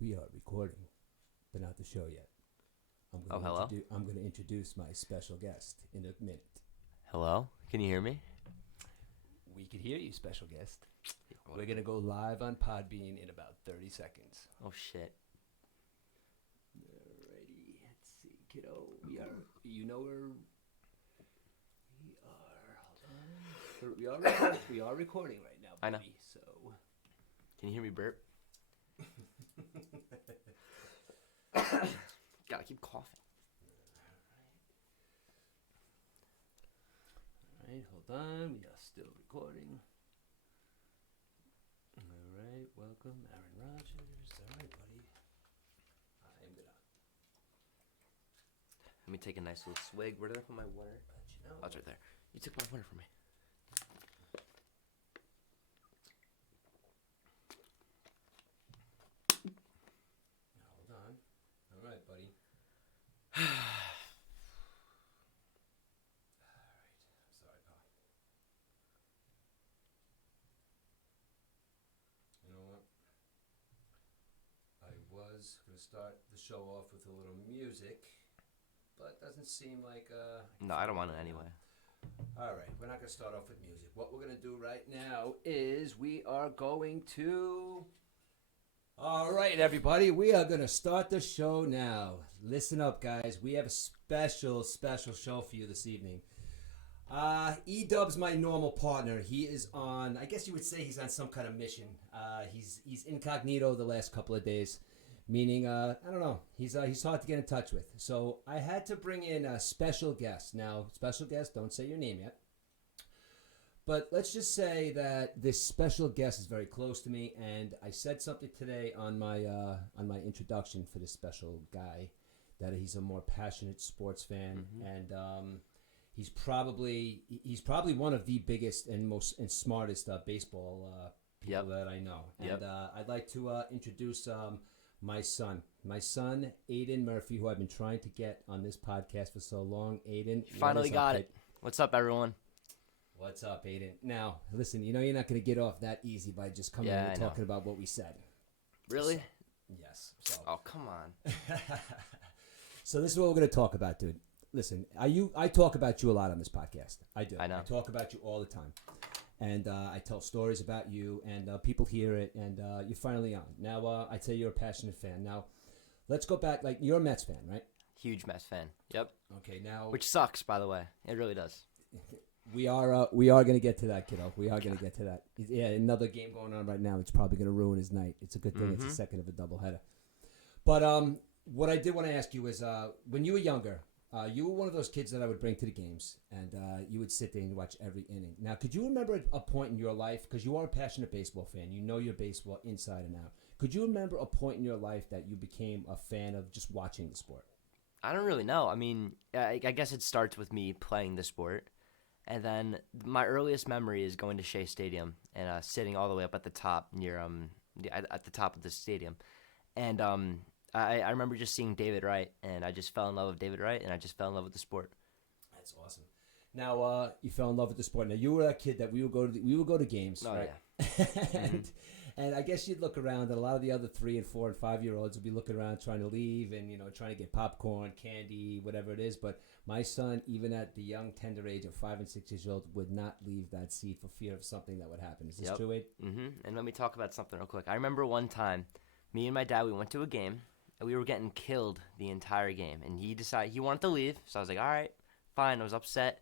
We are recording, but not the show yet. Hello? I'm going to introduce my special guest in a minute. Hello? Can you hear me? We can hear you, special guest. We're going to go live on Podbean in about 30 seconds. Oh, shit. Alrighty. Let's see, kiddo. We are recording right now, buddy. I know. So. Can you hear me burp? Gotta keep coughing. Alright, hold on. We are still recording. Alright, welcome, Aaron Rodgers. Alright, buddy. I am gonna Let me take a nice little swig. Where did I put my water? let you know. Oh, it's right there. You took my water from me. Hold on. Alright, buddy. Alright. I'm sorry, pal. You know what? I was going to start the show off with a little music, but it doesn't seem like... No, I don't want it anyway. Alright, we're not going to start off with music. What we're going to do right now is we are going to... Alright, everybody, we are going to start the show now. Listen up, guys. We have a special show for you this evening. EDUBBS, my normal partner, he is on, I guess you would say he's on some kind of mission. He's incognito the last couple of days, meaning, I don't know, he's hard to get in touch with. So I had to bring in a special guest. Now, special guest, don't say your name yet. But let's just say that this special guest is very close to me, and I said something today on my introduction for this special guy, that he's a more passionate sports fan, and he's probably one of the biggest and smartest baseball people that I know. And I'd like to introduce my son, Aidan Murphy, who I've been trying to get on this podcast for so long. Aidan, Finally got it. What's up, everyone? What's up, Aidan? Now, listen, you know you're not going to get off that easy by just coming in and talking about what we said. Really? So, yes. So. Oh, come on. So this is what we're going to talk about, dude. Listen, I talk about you a lot on this podcast. I do. I know. I talk about you all the time. And I tell stories about you, and people hear it, and you're finally on. Now, I'd say you're a passionate fan. Now, let's go back. Like, you're a Mets fan, right? Huge Mets fan. Yep. Okay, now... Which sucks, by the way. It really does. We are going to get to that, kiddo. We are going to get to that. Yeah, another game going on right now. It's probably going to ruin his night. It's a good thing it's the second of a doubleheader. But what I did want to ask you is, when you were younger, you were one of those kids that I would bring to the games, and you would sit there and watch every inning. Now, could you remember a point in your life, because you are a passionate baseball fan, you know your baseball inside and out. Could you remember a point in your life that you became a fan of just watching the sport? I don't really know. I mean, I guess it starts with me playing the sport. And then my earliest memory is going to Shea Stadium and sitting all the way up at the top near at the top of the stadium. And I remember just seeing David Wright, and I just fell in love with David Wright, and I just fell in love with the sport. That's awesome. Now you fell in love with the sport. Now you were that kid that we would go to games, right? Yeah. And I guess you'd look around, and a lot of the other 3 and 4 and 5 year olds would be looking around trying to leave, and trying to get popcorn, candy, whatever it is. But my son, even at the young, tender age of 5 and 6 years old, would not leave that seat for fear of something that would happen. Is this true, Wade? And let me talk about something real quick. I remember one time, me and my dad, we went to a game, and we were getting killed the entire game. And he decided he wanted to leave, so I was like, all right, fine. I was upset.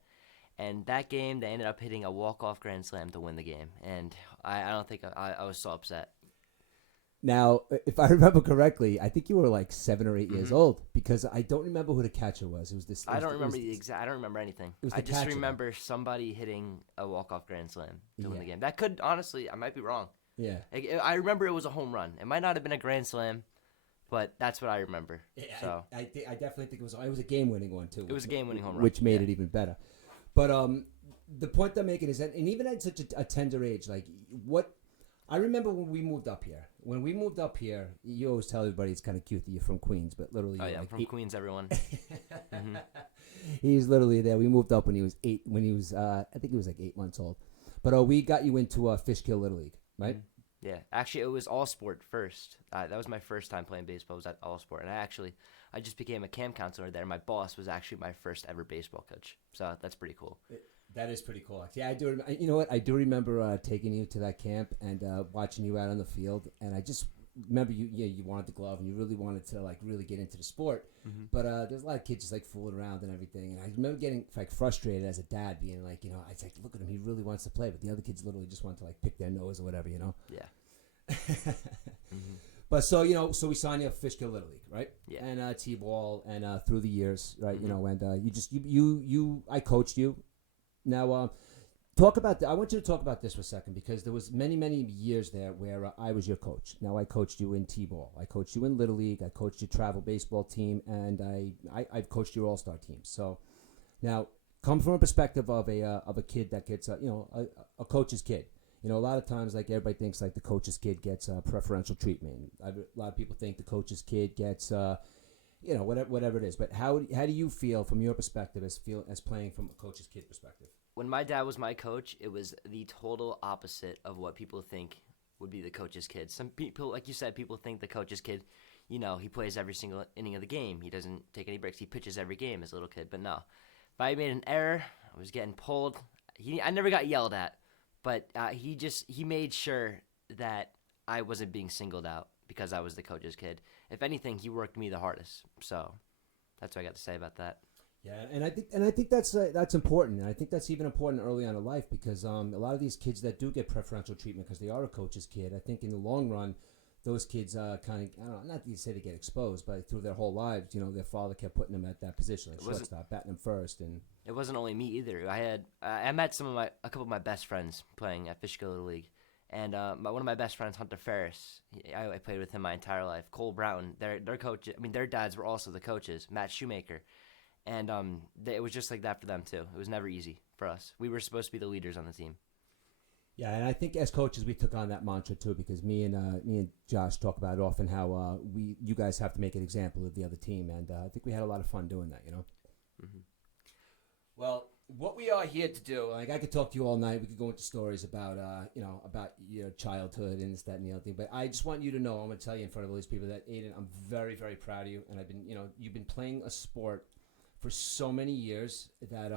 And that game, they ended up hitting a walk-off grand slam to win the game. And I don't think I was so upset. Now, if I remember correctly, I think you were like 7 or 8 years old, because I don't remember who the catcher was. It was this. I don't remember anything. I just remember somebody hitting a walk-off grand slam to win the game. That could, honestly, I might be wrong. Yeah. I remember it was a home run. It might not have been a grand slam, but that's what I remember. Yeah, so I definitely think it was a game-winning one too. It was a game-winning home run, which made it even better. But the point I'm making is that, and even at such a tender age, like what I remember when we moved up here. When we moved up here, you always tell everybody it's kind of cute that you're from Queens, but literally, I'm from Queens, everyone. He's literally there. We moved up when he was 8. I think he was like 8 months old. But we got you into Fishkill Little League, right? Yeah, actually, it was all sport first. That was my first time playing baseball. Was at all sport, and I just became a camp counselor there. My boss was actually my first ever baseball coach, so that's pretty cool. That is pretty cool. Yeah, I do. You know what? I do remember taking you to that camp and watching you out on the field, and I just remember you. Yeah, you wanted the glove, and you really wanted to like really get into the sport. Mm-hmm. But there's a lot of kids just like fooling around and everything. And I remember getting like frustrated as a dad, being like, you know, I was like, look at him, he really wants to play, but the other kids literally just want to like pick their nose or whatever, you know. Yeah. Mm-hmm. But so you know, so we signed you up for Fishkill Little League, right? Yeah. And T-ball, and through the years, right? Mm-hmm. You know, and you just you I coached you. Now, talk about. I want you to talk about this for a second because there was many years there where I was your coach. Now I coached you in T-ball. I coached you in Little League. I coached your travel baseball team, and I've coached your all-star teams. So now, come from a perspective of a kid that gets a coach's kid. You know, a lot of times, like everybody thinks, like the coach's kid gets preferential treatment. A lot of people think the coach's kid gets, whatever it is. But how do you feel from your perspective as playing from a coach's kid perspective? When my dad was my coach, it was the total opposite of what people think would be the coach's kid. Some people, like you said, people think the coach's kid, you know, he plays every single inning of the game. He doesn't take any breaks. He pitches every game as a little kid. But no, if I made an error, I was getting pulled. I never got yelled at. But he made sure that I wasn't being singled out because I was the coach's kid. If anything, he worked me the hardest. So that's what I got to say about that. Yeah, and I think that's important. And I think that's even important early on in life because a lot of these kids that do get preferential treatment because they are a coach's kid, I think in the long run, those kids kind of, I don't know, not to say they get exposed, but through their whole lives, you know, their father kept putting them at that position, like shortstop, batting them first, and it wasn't only me either. I met a couple of my best friends playing at Fishkill Little League, and one of my best friends, Hunter Ferris, I played with him my entire life. Cole Brown, their coach, I mean their dads were also the coaches. Matt Shoemaker, and it was just like that for them too. It was never easy for us. We were supposed to be the leaders on the team. Yeah, and I think as coaches we took on that mantra too because me and Josh talk about it often how you guys have to make an example of the other team, and I think we had a lot of fun doing that, you know. Mm-hmm. Well, what we are here to do, like I could talk to you all night. We could go into stories about about your childhood and this, that, and the other thing. But I just want you to know, I'm going to tell you in front of all these people that Aidan, I'm very, very proud of you, and I've been, you've been playing a sport for so many years that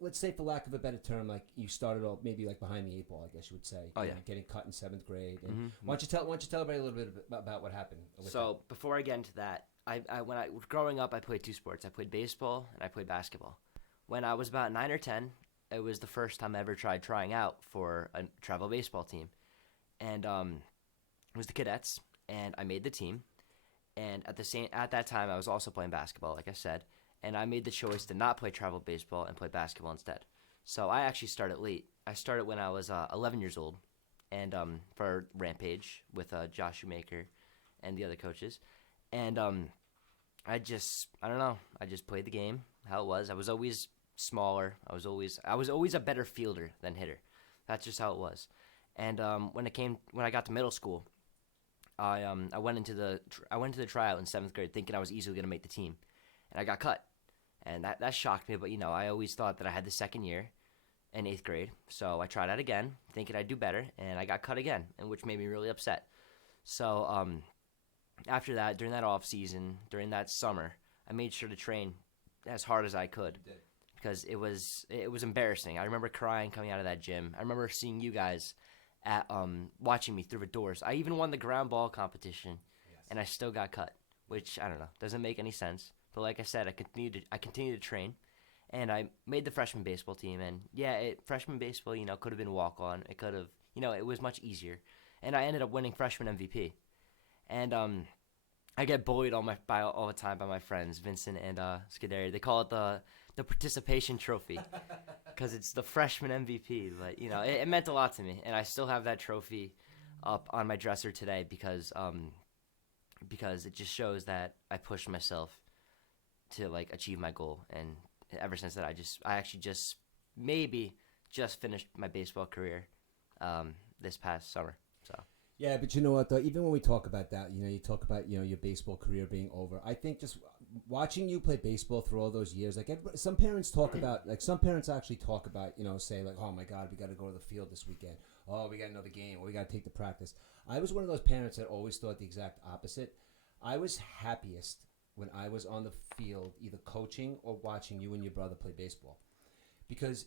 let's say, for lack of a better term, like you started off maybe like behind the eight ball, I guess you would say. Oh yeah, getting cut in 7th grade. And mm-hmm. why don't you tell everybody a little bit about what happened? So before I get into that, when I was growing up, I played two sports. I played baseball and I played basketball. When I was about 9 or 10, it was the first time I ever tried trying out for a travel baseball team, and it was the cadets, and I made the team. And at that time, I was also playing basketball, like I said. And I made the choice to not play travel baseball and play basketball instead. So I actually started late. I started when I was 11 years old, and for Rampage with Josh Shoemaker and the other coaches. And I don't know. I just played the game how it was. I was always smaller. I was always a better fielder than hitter. That's just how it was. And when I got to middle school, I went into the tryout in 7th grade thinking I was easily going to make the team, and I got cut. And that shocked me, but I always thought that I had the second year in 8th grade. So I tried out again, thinking I'd do better, and I got cut again, and which made me really upset. So after that, during that off season, during that summer, I made sure to train as hard as I could because it was embarrassing. I remember crying coming out of that gym. I remember seeing you guys at watching me through the doors. I even won the ground ball competition, and I still got cut, which I don't know, doesn't make any sense. But like I said, I continued to train, and I made the freshman baseball team. And yeah, freshman baseball, could have been walk on. It could have, it was much easier. And I ended up winning freshman MVP. And I get bullied all the time by my friends, Vincent and Scuderi. They call it the participation trophy because it's the freshman MVP. But it meant a lot to me, and I still have that trophy up on my dresser today because it just shows that I pushed myself to achieve my goal. And ever since that, I actually just finished my baseball career this past summer. So yeah, but you know what though, even when we talk about that, you talk about your baseball career being over. I think just watching you play baseball through all those years, some parents talk about, some parents actually talk about, say oh my God, we got to go to the field this weekend. oh, we got another game, or we got to take the practice. I was one of those parents that always thought the exact opposite. I was happiest when I was on the field, either coaching or watching you and your brother play baseball. Because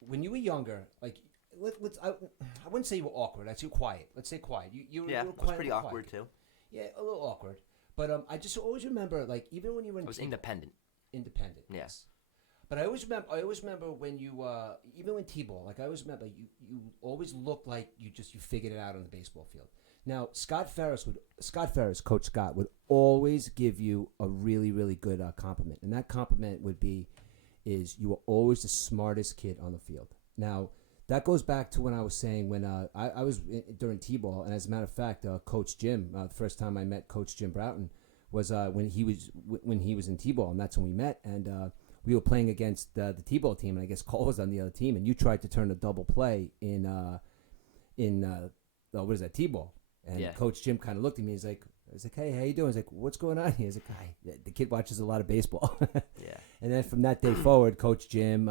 when you were younger, like, I wouldn't say you were awkward. I'd say quiet. Let's say quiet. You were it was quiet, pretty awkward too. Yeah, a little awkward. But I just always remember, like, even when you were I was independent. Independent. Yeah. Yes. But I always remember when you, even when T-ball, like, I always remember you always looked like you figured it out on the baseball field. Now, Coach Scott would always give you a really, really good compliment. And that compliment is you were always the smartest kid on the field. Now, that goes back to when I was saying when I was during T-ball, and as a matter of fact, Coach Jim, the first time I met Coach Jim Broughton was when he was in T-ball, and that's when we met. And we were playing against the T-ball team, and I guess Cole was on the other team, and you tried to turn a double play in what is that, T-ball? And Coach Jim kind of looked at me. He's like, hey, how you doing? He's like, what's going on here? He's like, the kid watches a lot of baseball. Yeah. And then from that day forward, Coach Jim,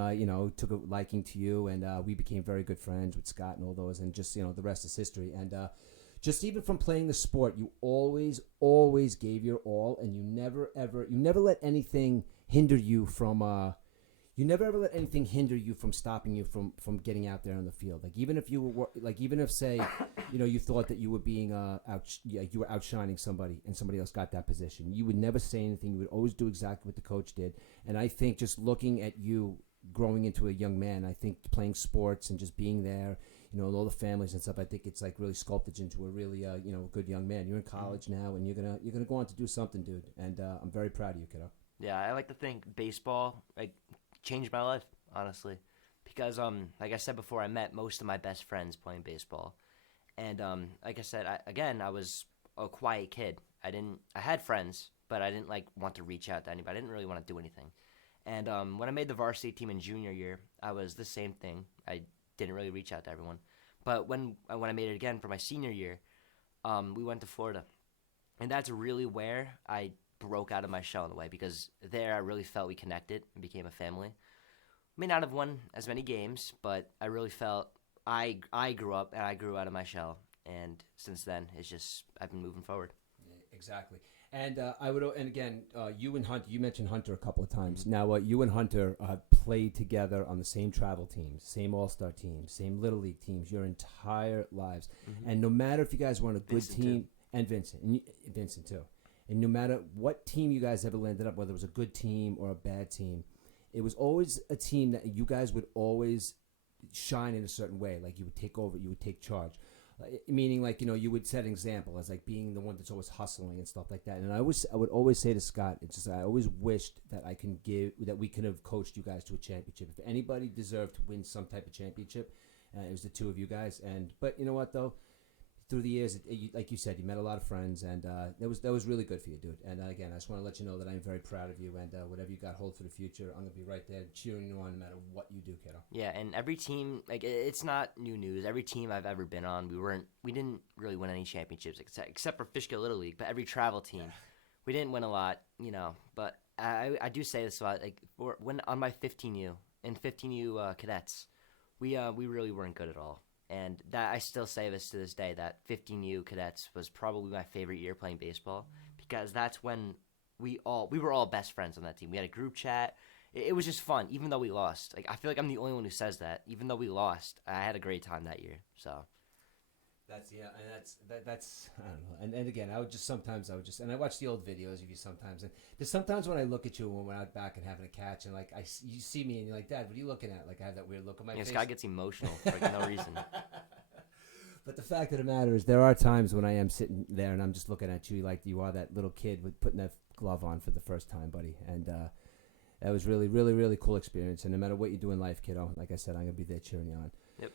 took a liking to you, and we became very good friends with Scott and all those, and just, the rest is history. And just even from playing the sport, you always gave your all, and you never let anything hinder you from stopping you from getting out there on the field. Like, even if say, you thought that you were being you were outshining somebody and somebody else got that position, you would never say anything. You would always do exactly what the coach did. And I think just looking at you growing into a young man, I think playing sports and just being there, and all the families and stuff, I think it's like really sculpted into a really good young man. You're in college now, and you're gonna go on to do something, dude. And I'm very proud of you, kiddo. Yeah, I like to think baseball changed my life, honestly, because like I said before, I met most of my best friends playing baseball, and like I said, I was a quiet kid. I had friends, but I didn't want to reach out to anybody. I didn't really want to do anything. And when I made the varsity team in junior year, I was the same thing. I didn't really reach out to everyone. But when I made it again for my senior year, we went to Florida, and that's really where I broke out of my shell in a way, because there I really felt we connected and became a family. May not have won as many games, but I really felt I grew up and I grew out of my shell, and since then I've been moving forward. Yeah, exactly. And you and Hunter, you mentioned Hunter a couple of times. Now, you and Hunter played together on the same travel teams, same all-star teams, same Little League teams your entire lives. Mm-hmm. And no matter if you guys were on a good team, too. And Vincent too. And no matter what team you guys ever landed up, whether it was a good team or a bad team, it was always a team that you guys would always shine in a certain way. Like, you would take over, you would take charge. Meaning, you would set an example as, being the one that's always hustling and stuff like that. And I would always say to Scott, I always wished that we could have coached you guys to a championship. If anybody deserved to win some type of championship, it was the two of you guys. But you know what, though? Through the years, like you said, you met a lot of friends, and that was really good for you, dude. And again, I just want to let you know that I'm very proud of you, and whatever you got hold for the future, I'm gonna be right there cheering you on no matter what you do, kiddo. Yeah, and every team, it's not new news. Every team I've ever been on, we didn't really win any championships except for Fishkill Little League. But every travel team, we didn't win a lot, But I do say this a lot, when on my 15U and 15U cadets, we really weren't good at all. And that I still say this to this day, that 15U cadets was probably my favorite year playing baseball, because that's when we were all best friends on that team. We had a group chat. It was just fun, even though we lost. I feel like I'm the only one who says that. Even though we lost, I had a great time that year. So that's I don't know. And again, I I watch the old videos of you sometimes, and there's sometimes when I look at you when we're out back and having a catch, and you see me and you're like, Dad, what are you looking at? I have that weird look on my face. Scott gets emotional for no reason. But the fact of the matter is, there are times when I am sitting there and I'm just looking at you like you are that little kid with putting that glove on for the first time, buddy. And that was really, really, really cool experience. And no matter what you do in life, kiddo, like I said, I'm gonna be there cheering you on. Yep.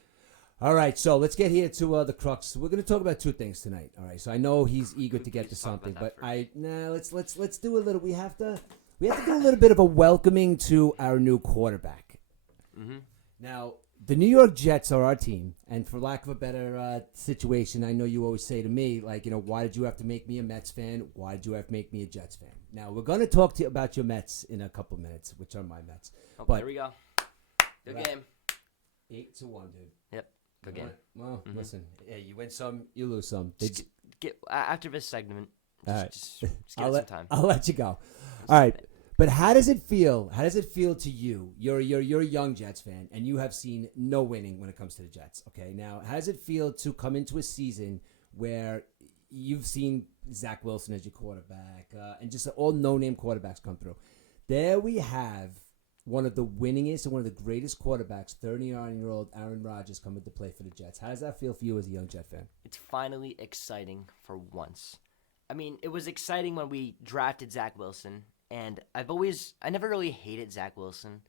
All right, so let's get here to the crux. We're going to talk about two things tonight. All right, so I know he's eager to get to something, but let's do a little. We have to do a little bit of a welcoming to our new quarterback. Mm-hmm. Now, the New York Jets are our team, and for lack of a better situation, I know you always say to me, why did you have to make me a Mets fan? Why did you have to make me a Jets fan? Now, we're going to talk to you about your Mets in a couple minutes, which are my Mets. Oh, but here we go. Good game. 8-1, dude. Yep. Good game. Well, listen, yeah, you win some, you lose some. Just after this segment, All right. just give it some time. I'll let you go. All right. But how does it feel? How does it feel to you? You're a young Jets fan, and you have seen no winning when it comes to the Jets. Okay, now how does it feel to come into a season where you've seen Zach Wilson as your quarterback and just all no-name quarterbacks come through? There we have one of the winningest and one of the greatest quarterbacks, 39-year-old Aaron Rodgers, coming to play for the Jets. How does that feel for you as a young Jet fan? It's finally exciting for once. I mean, it was exciting when we drafted Zach Wilson. And I never really hated Zach Wilson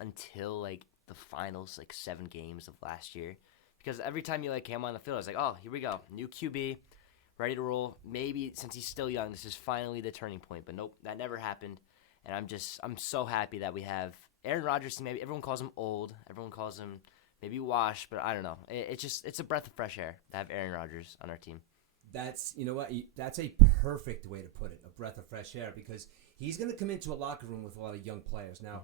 until, like, the finals, like, 7 games of last year. Because every time you, like, came on the field, I was like, oh, here we go. New QB, ready to roll. Maybe since he's still young, this is finally the turning point. But nope, that never happened. And I'm so happy that we have Aaron Rodgers. Maybe everyone calls him old. Everyone calls him maybe washed. But I don't know. It's a breath of fresh air to have Aaron Rodgers on our team. That's a perfect way to put it, a breath of fresh air, because he's going to come into a locker room with a lot of young players. Now,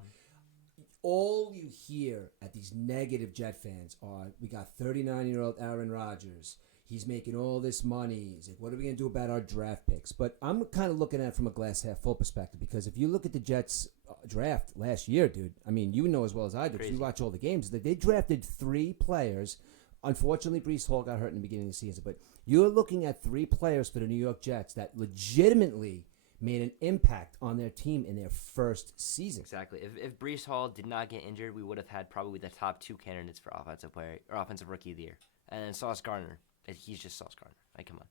all you hear at these negative Jet fans are, we got 39-year-old Aaron Rodgers. He's making all this money. He's like, what are we going to do about our draft picks? But I'm kind of looking at it from a glass half full perspective, because if you look at the Jets draft last year, dude, I mean, you know as well as I do, because you watch all the games, that they drafted 3 players. Unfortunately, Breece Hall got hurt in the beginning of the season, but you're looking at 3 players for the New York Jets that legitimately made an impact on their team in their first season. Exactly. If Breece Hall did not get injured, we would have had probably the top 2 candidates for offensive player or offensive rookie of the year. And then Sauce Gardner, he's just Sauce Gardner. Like, come on,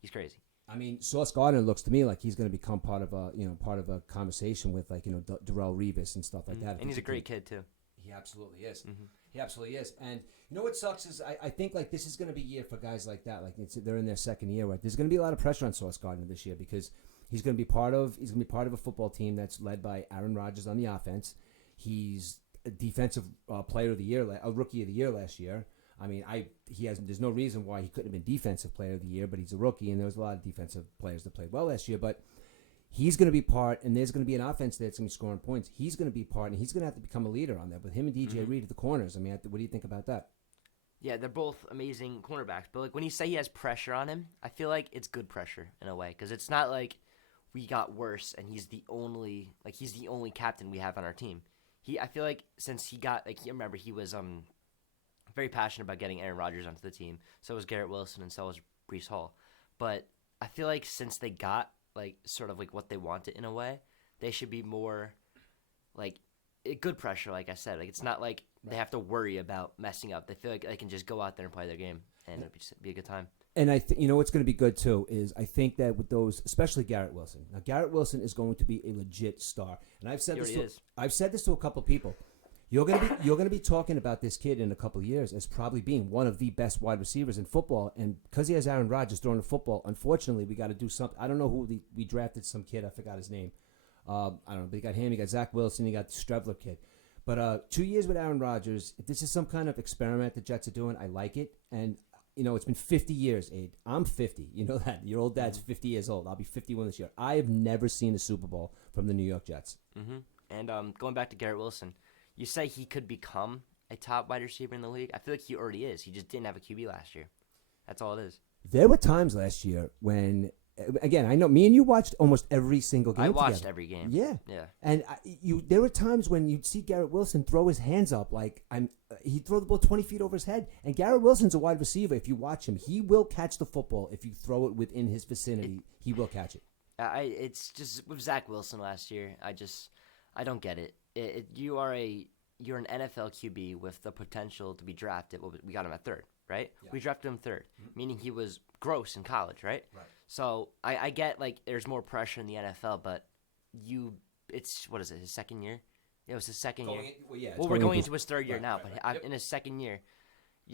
he's crazy. I mean, Sauce Gardner looks to me like he's going to become part of a conversation with, like, Darrelle Revis and stuff like that. And he's a great kid too. He absolutely is. He absolutely is. And you know what sucks is I think, like, this is going to be a year for guys like that. Like, they're in their second year. Right? There's going to be a lot of pressure on Sauce Gardner this year, because he's going to be part of a football team that's led by Aaron Rodgers on the offense. He's a defensive player of the year, a rookie of the year last year. I mean, there's no reason why he couldn't have been defensive player of the year, but he's a rookie, and there was a lot of defensive players that played well last year. But he's going to be part, and there's going to be an offense that's going to be scoring points. He's going to be part, and he's going to have to become a leader on that with him and DJ Reed at the corners. I mean, what do you think about that? Yeah, they're both amazing cornerbacks. But, like, when you say he has pressure on him, I feel like it's good pressure in a way, because it's not like we got worse and he's the only captain we have on our team. I feel like since he got, like, remember, he was very passionate about getting Aaron Rodgers onto the team. So was Garrett Wilson, and so was Breece Hall. But I feel like since they got, like, sort of like what they wanted in a way, they should be more, like, good pressure, like I said. Like, it's not like they have to worry about messing up. They feel like they can just go out there and play their game, and it'll be a good time. And I think, what's going to be good too is I think that with those, especially Garrett Wilson. Now, Garrett Wilson is going to be a legit star, and I've said this to a couple of people. You're gonna be talking about this kid in a couple of years as probably being one of the best wide receivers in football, and because he has Aaron Rodgers throwing the football, unfortunately, we got to do something. I don't know who we drafted, some kid, I forgot his name. I don't know, but you got him, you got Zach Wilson, you got the Strebler kid. But 2 years with Aaron Rodgers, if this is some kind of experiment the Jets are doing, I like it. And it's been 50 years, Aid. I'm 50. You know that. Your old dad's 50 years old. I'll be 51 this year. I have never seen a Super Bowl from the New York Jets. And going back to Garrett Wilson, you say he could become a top wide receiver in the league. I feel like he already is. He just didn't have a QB last year. That's all it is. There were times last year when, again, I know me and you watched almost every single game together. I watched every game. Yeah. And there were times when you'd see Garrett Wilson throw his hands up like he'd throw the ball 20 feet over his head. And Garrett Wilson's a wide receiver. If you watch him, he will catch the football. If you throw it within his vicinity, he will catch it. It's just with Zach Wilson last year. I don't get it. You're an NFL QB with the potential to be drafted. Well, we got him at 3rd, right? Yeah. We drafted him 3rd, meaning he was gross in college, right? Right. So I get, like, there's more pressure in the NFL, but what is it, his second year? It was his second year. We're going into his 3rd year now, but in his second year,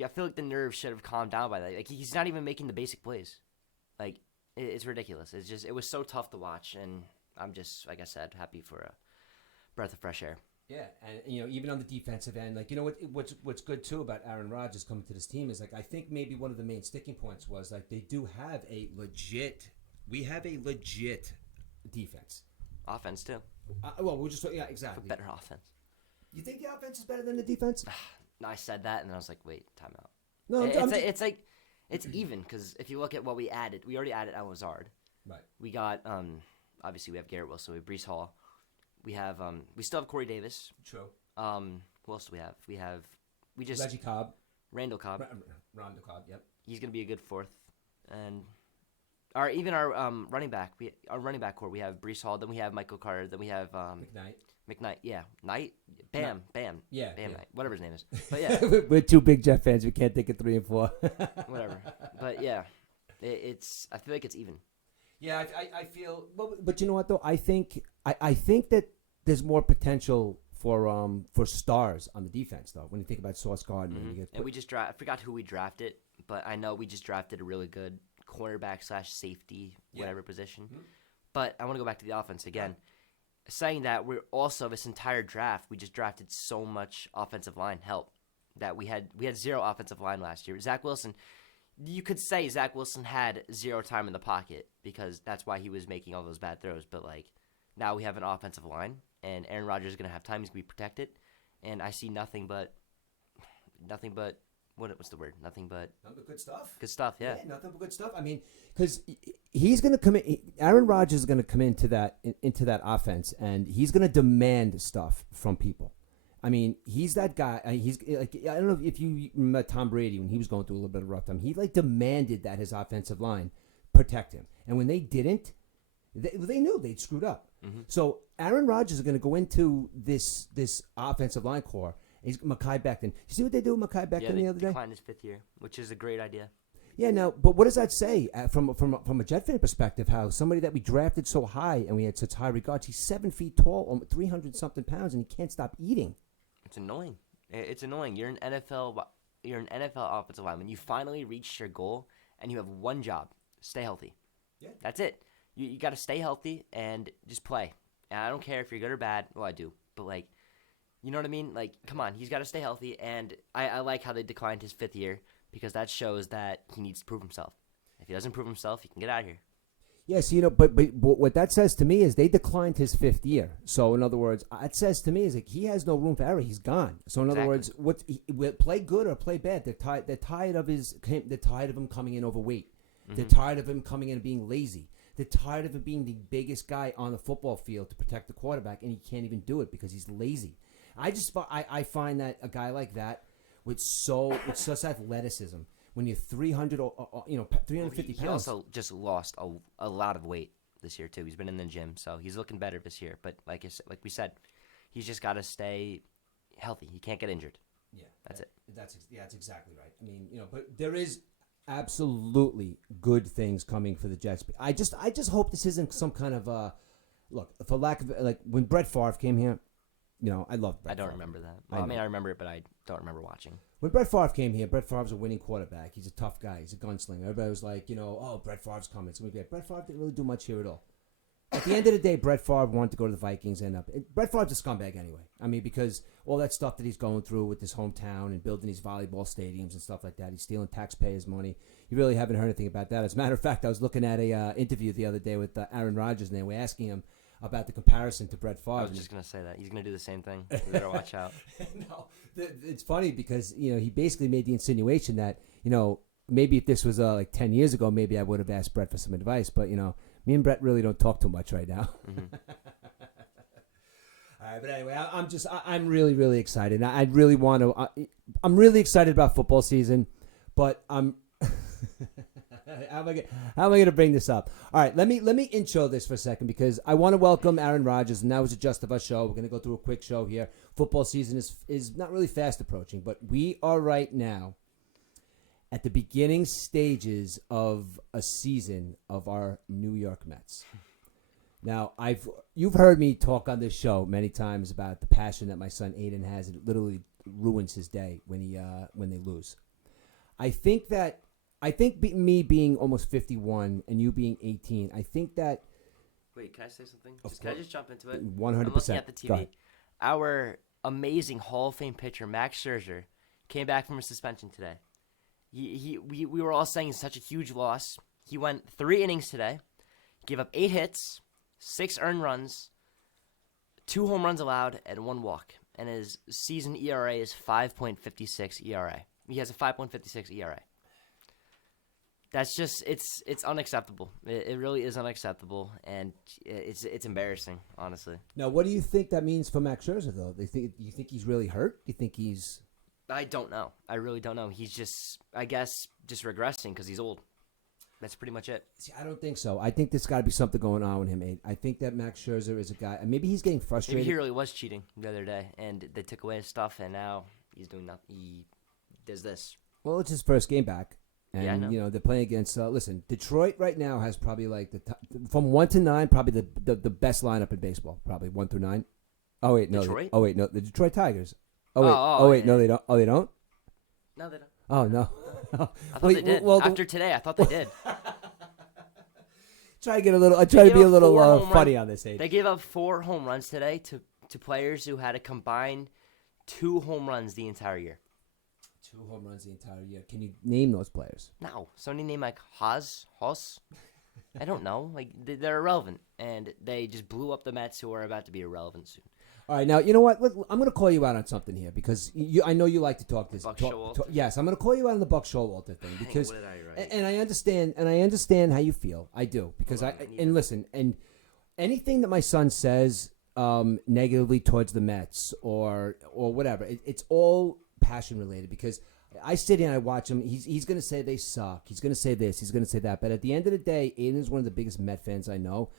I feel like the nerves should have calmed down by that. Like, he's not even making the basic plays. Like, it's ridiculous. It was so tough to watch, and I'm just, like I said, happy for a breath of fresh air. Yeah, and even on the defensive end, like, what's good too about Aaron Rodgers coming to this team is, like, I think maybe one of the main sticking points was, like, we have a legit defense. Offense too. Exactly. Better offense. You think the offense is better than the defense? No, I said that, and then I was like, wait, time out. No, It's even because if you look at what we already added Al Lazard. Right. We got obviously we have Garrett Wilson, we have Brees Hall, we have we still have Corey Davis. True. Who else do we have? We just Reggie Cobb. Randall Cobb. Randall Cobb. Yep. He's gonna be a good fourth, and our running back running back core, we have Brees Hall, then we have Michael Carter, then we have McKnight, yeah, Knight, Bam, yeah, Knight, whatever his name is. But yeah, we're two big Jet fans. We can't think of 3 and 4. Whatever. But yeah, I feel like it's even. Yeah, I feel. But you know what though? I think that there's more potential for stars on the defense though. When you think about Sauce Gardner, and we just I forgot who we drafted, but I know we just drafted a really good cornerback / safety, whatever position. Mm-hmm. But I want to go back to the offense again. Saying that, we're also this entire draft, we just drafted so much offensive line help that we had 0 offensive line last year. Zach Wilson, you could say Zach Wilson had 0 time in the pocket because that's why he was making all those bad throws. But like now we have an offensive line, and Aaron Rodgers is going to have time. He's going to be protected, and I see nothing but what's the word? Nothing but good stuff. Good stuff, yeah. Nothing but good stuff. I mean, because he's going to come in. Aaron Rodgers is going to come into that offense, and he's going to demand stuff from people. I mean, he's that guy. He's like, I don't know if you met Tom Brady when he was going through a little bit of a rough time. He like demanded that his offensive line protect him, and when they didn't, they knew they'd screwed up. Mm-hmm. So Aaron Rodgers is going to go into this offensive line core. He's Mekhi Becton. You see what they do with Mekhi Becton the other day? Yeah, declined his 5th year, which is a great idea. Yeah, now, but what does that say from a Jet fan perspective? How somebody that we drafted so high and we had such high regards, he's 7 feet tall, 300-something pounds, and he can't stop eating. It's annoying. It's annoying. You're an NFL offensive lineman. You finally reached your goal, and you have one job: stay healthy. Yeah, that's it. You got to stay healthy and just play. And I don't care if you're good or bad. Well, I do, but like. You know what I mean? Like, come on, he's got to stay healthy, and I like how they declined his 5th year because that shows that he needs to prove himself. If he doesn't prove himself, he can get out of here. Yes, but what that says to me is they declined his 5th year. So, in other words, it says to me is like he has no room for error. He's gone. So, in other words, play good or play bad. They're tired of him coming in overweight. Mm-hmm. They're tired of him coming in and being lazy. They're tired of him being the biggest guy on the football field to protect the quarterback, and he can't even do it because he's lazy. I find that a guy like that with such athleticism, when you're 350 pounds. He also just lost a lot of weight this year too. He's been in the gym, so he's looking better this year. But like we said, he's just got to stay healthy. He can't get injured. Yeah, that's it. That's exactly right. I mean, but there is absolutely good things coming for the Jets. I just hope this isn't some kind of look, for lack of like when Brett Favre came here. I love Brett Favre. I don't remember that. Well, I remember it, but I don't remember watching. When Brett Favre came here, Brett Favre's a winning quarterback. He's a tough guy. He's a gunslinger. Everybody was like, Brett Favre's coming. It's going to be bad. Brett Favre didn't really do much here at all. At the end of the day, Brett Favre wanted to go to the Vikings. Brett Favre's a scumbag anyway. I mean, because all that stuff that he's going through with his hometown and building these volleyball stadiums and stuff like that, he's stealing taxpayers' money. You really haven't heard anything about that. As a matter of fact, I was looking at a interview the other day with Aaron Rodgers, and they were asking him about the comparison to Brett Favre. I was just going to say that. He's going to do the same thing. You better watch out. No, it's funny because, he basically made the insinuation that, maybe if this was like 10 years ago, maybe I would have asked Brett for some advice. But, me and Brett really don't talk too much right now. Mm-hmm. All right, but anyway, I'm really, really excited. I really want to, I'm really excited about football season, but I'm... How am I going to bring this up? All right, let me intro this for a second because I want to welcome Aaron Rodgers, and that was a Just of Us show. We're going to go through a quick show here. Football season is not really fast approaching, but we are right now at the beginning stages of a season of our New York Mets. Now, you've heard me talk on this show many times about the passion that my son Aidan has. It literally ruins his day when they lose. I think me being almost 51 and you being 18, I think that... Wait, can I say something? Can I just jump into it? 100%. I'm looking at the TV. Our amazing Hall of Fame pitcher, Max Scherzer, came back from a suspension today. We were all saying it's such a huge loss. He went 3 innings today, gave up 8 hits, 6 earned runs, 2 home runs allowed, and 1 walk. And his season ERA is 5.56 ERA. He has a 5.56 ERA. That's just it's unacceptable. It really is unacceptable, and it's embarrassing, honestly. Now, what do you think that means for Max Scherzer, though? You think he's really hurt? Do you think he's? I don't know. I really don't know. He's just, I guess, just regressing because he's old. That's pretty much it. See, I don't think so. I think there's got to be something going on with him, Abe. I think that Max Scherzer is a guy. Maybe he's getting frustrated. Maybe he really was cheating the other day, and they took away his stuff, and now he's doing nothing. He does this. Well, it's his first game back. And, yeah, I know. They're playing against, listen, Detroit right now has probably like from 1 to 9, probably the best lineup in baseball. Probably 1 through 9. Oh, wait, no. Detroit? The Detroit Tigers. Wait, no, they don't. Oh, they don't? No, they don't. Oh, no. I thought they did. After today, I thought they did. I try to be a little funny on this, Abe. They gave up 4 home runs today to players who had a combined 2 home runs the entire year. 2 home runs the entire year. Can you name those players? No. Somebody name like Haas? I don't know. Like they're irrelevant, and they just blew up the Mets, who are about to be irrelevant soon. All right, now you know what? I'm going to call you out on something here because I know you like to talk this. Buck Showalter? Yes, I'm going to call you out on the Buck Showalter thing because, what did I write? and I understand how you feel. I do because listen, and anything that my son says negatively towards the Mets or whatever, it's all passion related because I sit here and I watch him. He's going to say they suck. He's going to say this. He's going to say that. But at the end of the day, Aidan is one of the biggest Met fans I know.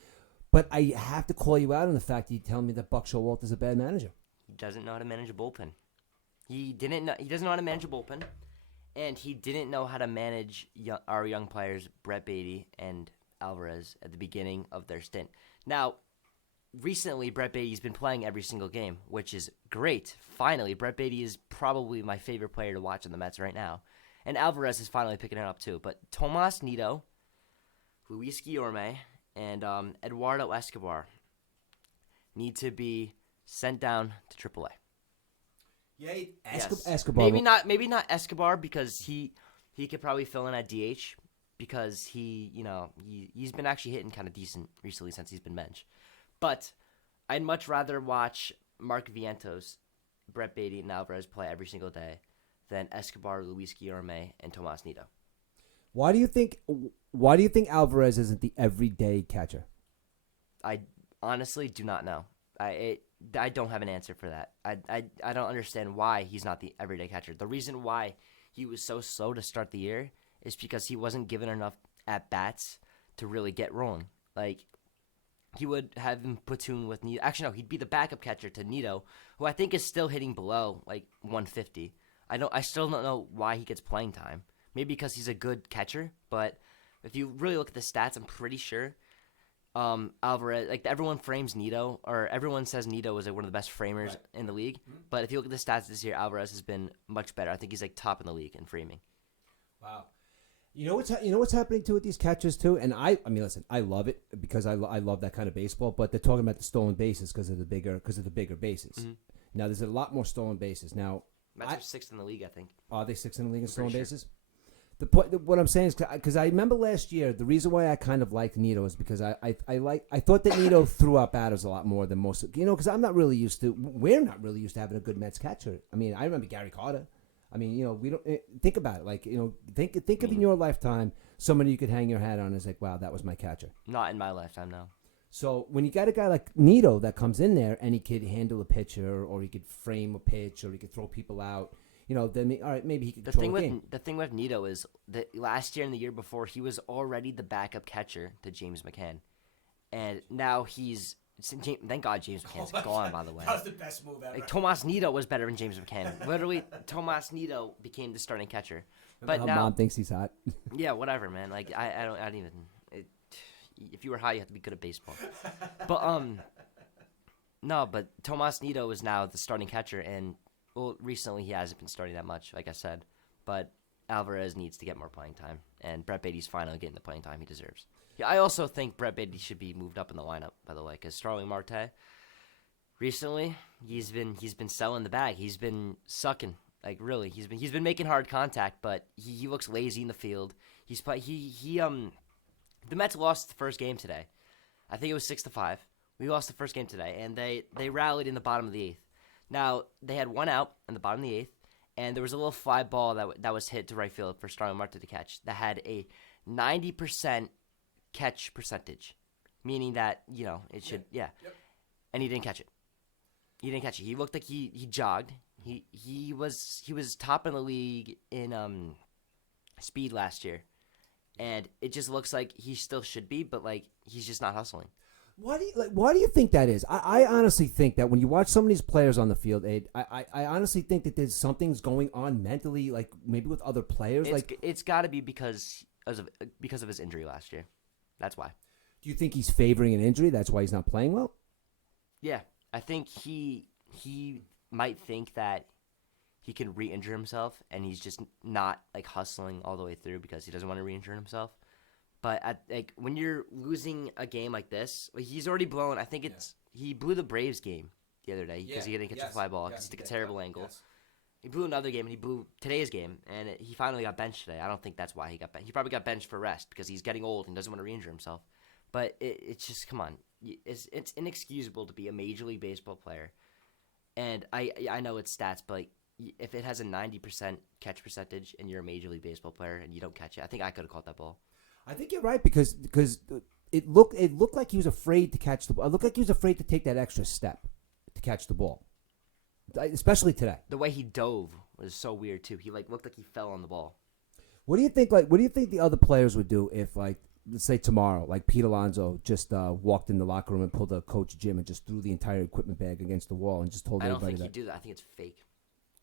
But I have to call you out on the fact that you tell me that Buck Showalter is a bad manager. He doesn't know how to manage a bullpen. He doesn't know how to manage a bullpen, and he didn't know how to manage our young players, Brett Beatty and Alvarez, at the beginning of their stint. Now, recently, Brett Beatty's been playing every single game, which is great. Finally, Brett Beatty is probably my favorite player to watch on the Mets right now. And Alvarez is finally picking it up too. But Tomas Nido, Luis Guillorme, and Eduardo Escobar need to be sent down to AAA. Yeah, Yes. Escobar. Maybe not Escobar because he could probably fill in at DH because he's been actually hitting kind of decent recently since he's been benched. But I'd much rather watch Mark Vientos, Brett Beatty, and Alvarez play every single day than Escobar, Luis Guillorme, and Tomas Nido. Why do you think Alvarez isn't the everyday catcher? I honestly do not know. I don't have an answer for that. I don't understand why he's not the everyday catcher. The reason why he was so slow to start the year is because he wasn't given enough at-bats to really get rolling. Like, he would have him platoon with Nido. Actually, no, he'd be the backup catcher to Nido, who I think is still hitting below, like, 150. I still don't know why he gets playing time. Maybe because he's a good catcher, but if you really look at the stats, I'm pretty sure Alvarez, like everyone frames Nido, or everyone says Nido is like one of the best framers in the league. Mm-hmm. But if you look at the stats this year, Alvarez has been much better. I think he's like top in the league in framing. Wow. You know what's happening too with these catchers too, and I mean, listen, I love it because I love that kind of baseball. But they're talking about the stolen bases because of the bigger bases. Mm-hmm. Now there's a lot more stolen bases now. Mets are 6th in the league, I think. Are they 6th in the league in stolen bases? The point, what I'm saying is, because I remember last year, the reason why I kind of liked Nido is because I thought that Nido threw out batters a lot more than most, because we're not really used to having a good Mets catcher. I mean, I remember Gary Carter. I mean, we don't think about it. Like, think of in your lifetime somebody you could hang your hat on as like, wow, that was my catcher. Not in my lifetime, no. So when you got a guy like Nido that comes in there and he could handle a pitcher, or he could frame a pitch, or he could throw people out. Then all right, maybe he could control the game. The thing with Nido is that last year and the year before, he was already the backup catcher to James McCann, and now he's. Thank God James McCann's gone. By the way, that was the best move ever. Like, Tomas Nido was better than James McCann. Literally, Tomas Nido became the starting catcher. But now, Mom thinks he's hot. Yeah, whatever, man. Like I don't even. If you were high, you have to be good at baseball. But no. But Tomas Nido is now the starting catcher, and. Well, recently he hasn't been starting that much, like I said. But Alvarez needs to get more playing time, and Brett Beatty's finally getting the playing time he deserves. Yeah, I also think Brett Beatty should be moved up in the lineup, by the way, because Starling Marte, recently he's been selling the bag. He's been sucking, like really. He's been making hard contact, but he looks lazy in the field. The Mets lost the first game today. I think it was 6-5. We lost the first game today, and they rallied in the bottom of the 8th. Now, they had one out in the bottom of the 8th, and there was a little fly ball that was hit to right field for Starling Marte to catch that had a 90% catch percentage, meaning that it should Yep. And he didn't catch it. He looked like he jogged. He was top in the league in speed last year, and it just looks like he still should be, but like he's just not hustling. Why do you think that is? I honestly think that when you watch some of these players on the field, Aid, I honestly think that there's something's going on mentally, like maybe with other players. It's got to be because of his injury last year. That's why. Do you think he's favoring an injury? That's why he's not playing well? Yeah, I think he might think that he can re-injure himself, and he's just not like hustling all the way through because he doesn't want to re-injure himself. But when you're losing a game like this, he's already blown. I think he blew the Braves game the other day because he didn't catch a fly ball because he took a terrible angle. Yes. He blew another game, and he blew today's game, and he finally got benched today. I don't think that's why he got benched. He probably got benched for rest because he's getting old and doesn't want to re-injure himself. But it's just, come on. It's inexcusable to be a Major League Baseball player. And I know it's stats, but if it has a 90% catch percentage and you're a Major League Baseball player and you don't catch it, I think I could have caught that ball. I think you're right because it looked like he was afraid to catch the ball. It looked like he was afraid to take that extra step to catch the ball, especially today. The way he dove was so weird too. He looked like he fell on the ball. What do you think? What do you think the other players would do if let's say tomorrow, Pete Alonso just walked in the locker room and pulled a Coach Jim and just threw the entire equipment bag against the wall and just told everybody that? I don't think he'd do that. I think it's fake.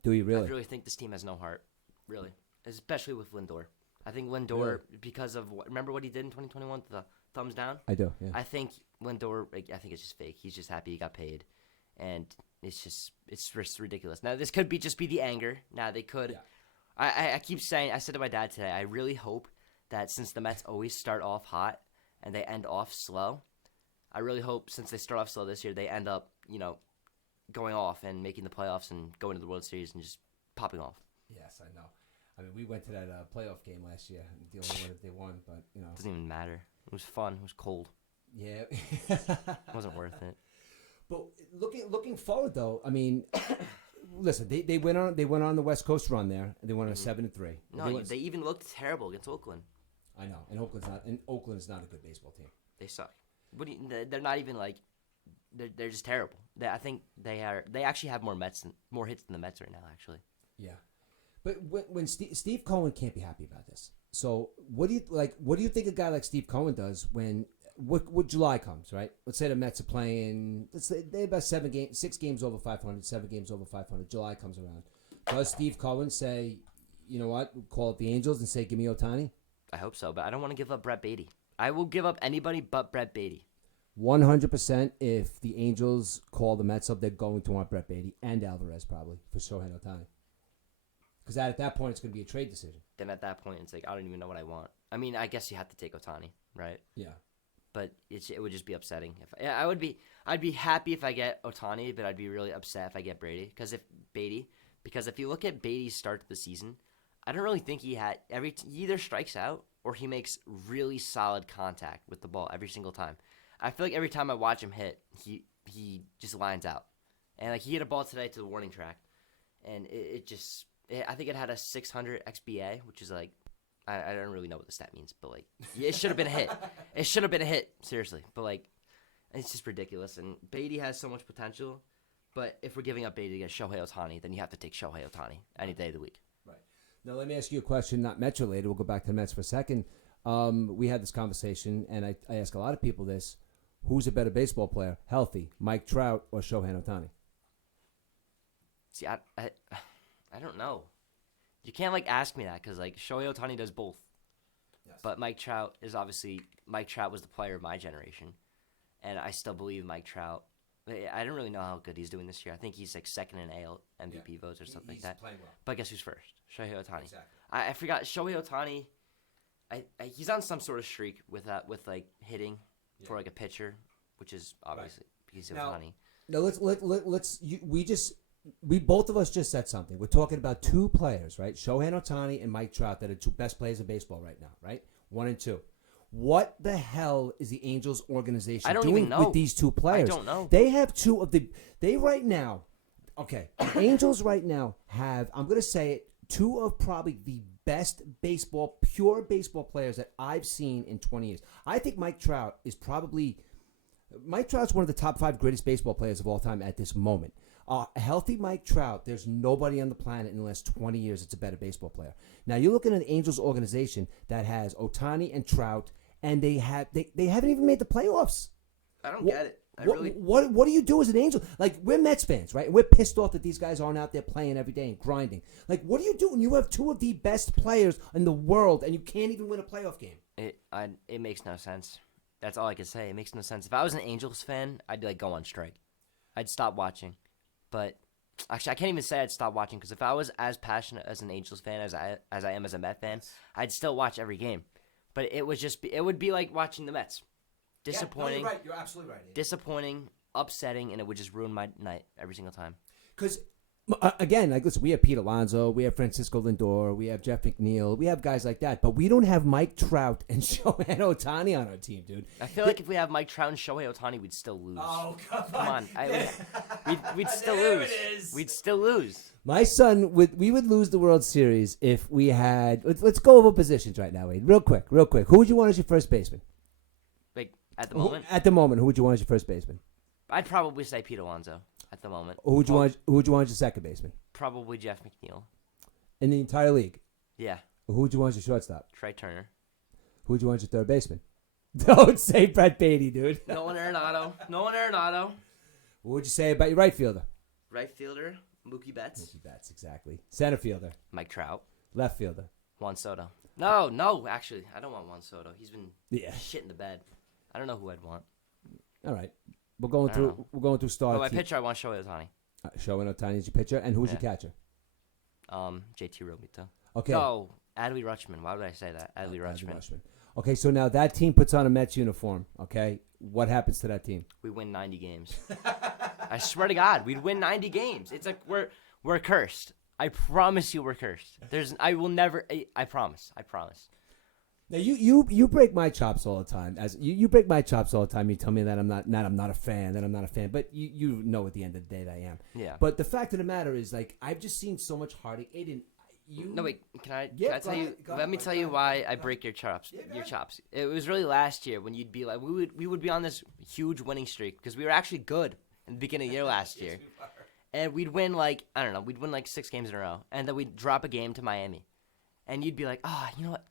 Do you really? I really think this team has no heart, really, especially with Lindor. I think Lindor, because of remember what he did in 2021, the thumbs down? I do, yeah. I think Lindor, I think it's just fake. He's just happy he got paid, and it's just ridiculous. Now, this could just be the anger. Now, they could. Yeah. I keep saying, I said to my dad today, I really hope that since the Mets always start off hot and they end off slow, I really hope since they start off slow this year, they end up, going off and making the playoffs and going to the World Series and just popping off. Yes, I know. I mean, we went to that playoff game last year. The only one that they won, but it doesn't even matter. It was fun. It was cold. Yeah, it wasn't worth it. But looking forward, though, I mean, listen, they went on the West Coast run there, and they won a 7-3. No, they even looked terrible against Oakland. I know, and Oakland is not a good baseball team. They suck. They're not even they're just terrible. I think they actually have more hits than the Mets right now, actually. Yeah. But when Steve Cohen can't be happy about this. So what do you think a guy like Steve Cohen does when July comes, right? Let's say the Mets are playing. Let's say they're about 6 games over 500, 7 games over 500. July comes around. Does Steve Cohen say, you know what, call up the Angels and say, give me Ohtani? I hope so, but I don't want to give up Brett Beatty. I will give up anybody but Brett Beatty. 100%. If the Angels call the Mets up, they're going to want Brett Beatty and Alvarez probably for Shohei Ohtani. Because at that point, it's going to be a trade decision. Then at that point, it's I don't even know what I want. I mean, I guess you have to take Ohtani, right? Yeah. But it would just be upsetting. I'd be happy if I get Ohtani, but I'd be really upset if I get Beatty. Because if you look at Beatty's start to the season, I don't really think he either strikes out or he makes really solid contact with the ball every single time. I feel like every time I watch him hit, he just lines out. And he hit a ball today to the warning track, and I think it had a 600 xBA, which is I don't really know what the stat means, but it should have been a hit. It should have been a hit, seriously. But it's just ridiculous. And Beatty has so much potential, but if we're giving up Beatty to get Shohei Ohtani, then you have to take Shohei Ohtani any day of the week. Right. Now let me ask you a question, not Mets related. We'll go back to the Mets for a second. We had this conversation, and I ask a lot of people this: who's a better baseball player, healthy, Mike Trout or Shohei Ohtani? See, I don't know. You can't ask me that because Shohei Ohtani does both. Yes. But Mike Trout was the player of my generation, and I still believe Mike Trout. I don't really know how good he's doing this year. I think he's second in AL MVP votes or something like that. He's playing well. But guess who's first? Shohei Ohtani. Exactly. I forgot Shohei Ohtani. He's on some sort of streak with hitting for a pitcher, which is obviously because of Ohtani. No, we both of us just said something. We're talking about two players, right? Shohei Ohtani and Mike Trout, that are two best players in baseball right now, right? 1 and 2. What the hell is the Angels organization doing with these two players? I don't know. They have two of the. They right now Okay, the Angels right now have, I'm going to say it, two of probably the best pure baseball players that I've seen in 20 years. I think Mike Trout's one of the top 5 greatest baseball players of all time at this moment. A healthy Mike Trout, there's nobody on the planet in the last 20 years that's a better baseball player. Now, you're looking at an Angels organization that has Ohtani and Trout, and they haven't even made the playoffs. I don't get it. What do you do as an Angel? Like, we're Mets fans, right? And we're pissed off that these guys aren't out there playing every day and grinding. Like, what do you do when you have two of the best players in the world and you can't even win a playoff game? It makes no sense. That's all I can say. It makes no sense. If I was an Angels fan, I'd like go on strike. I'd stop watching. But actually, I can't even say I'd stop watching because if I was as passionate as an Angels fan as I am as a Met fan, I'd still watch every game. But it would be like watching the Mets. Disappointing. Yeah, no, you're right. You're absolutely right. Disappointing, upsetting, and it would just ruin my night every single time. Because, again, like, listen, we have Pete Alonso, we have Francisco Lindor, we have Jeff McNeil, we have guys like that, but we don't have Mike Trout and Shohei Ohtani on our team, dude. I feel like if we have Mike Trout and Shohei Ohtani, we'd still lose. Oh, come on. We'd still lose. We'd still lose. My son, we would lose the World Series if we had. Let's go over positions right now, Wade. Real quick. Who would you want as your first baseman? Like at the moment. At the moment, who would you want as your first baseman? I'd probably say Pete Alonso at the moment. Who would you want? Who would you want as your second baseman? Probably Jeff McNeil. In the entire league. Yeah. Who would you want as your shortstop? Trey Turner. Who would you want as your third baseman? Don't say Brett Beatty, dude. Nolan Arenado. What would you say about your right fielder? Right fielder, Mookie Betts. Mookie Betts, exactly. Center fielder, Mike Trout. left fielder. Juan Soto. No, actually, I don't want Juan Soto. He's been shit in the bed. I don't know who I'd want. All right, we're going through star. Oh, my pitcher, I want Shohei Ohtani. Shohei Ohtani is your pitcher, and who's your catcher? JT Realmuto. Okay. No, Adley Rutschman. Why would I say that? Adley Rutschman. Okay, so now that team puts on a Mets uniform. Okay, what happens to that team? We win 90 games. I swear to God, we'd win 90 games. It's like we're cursed. I promise you, we're cursed. I will never. I promise. Now you break my chops all the time. As you break my chops all the time. You tell me that I'm not a fan. But you know at the end of the day that I am. Yeah. But the fact of the matter is, like, I've just seen so much heartache. Aiden, No, wait. Can I tell you? Let me tell you why I break your chops. Your chops. It was really last year when you'd be like, we would be on this huge winning streak because we were actually good in the beginning of the year last year, and we'd win like 6 games in a row, and then we'd drop a game to Miami, and you'd be like, you know what?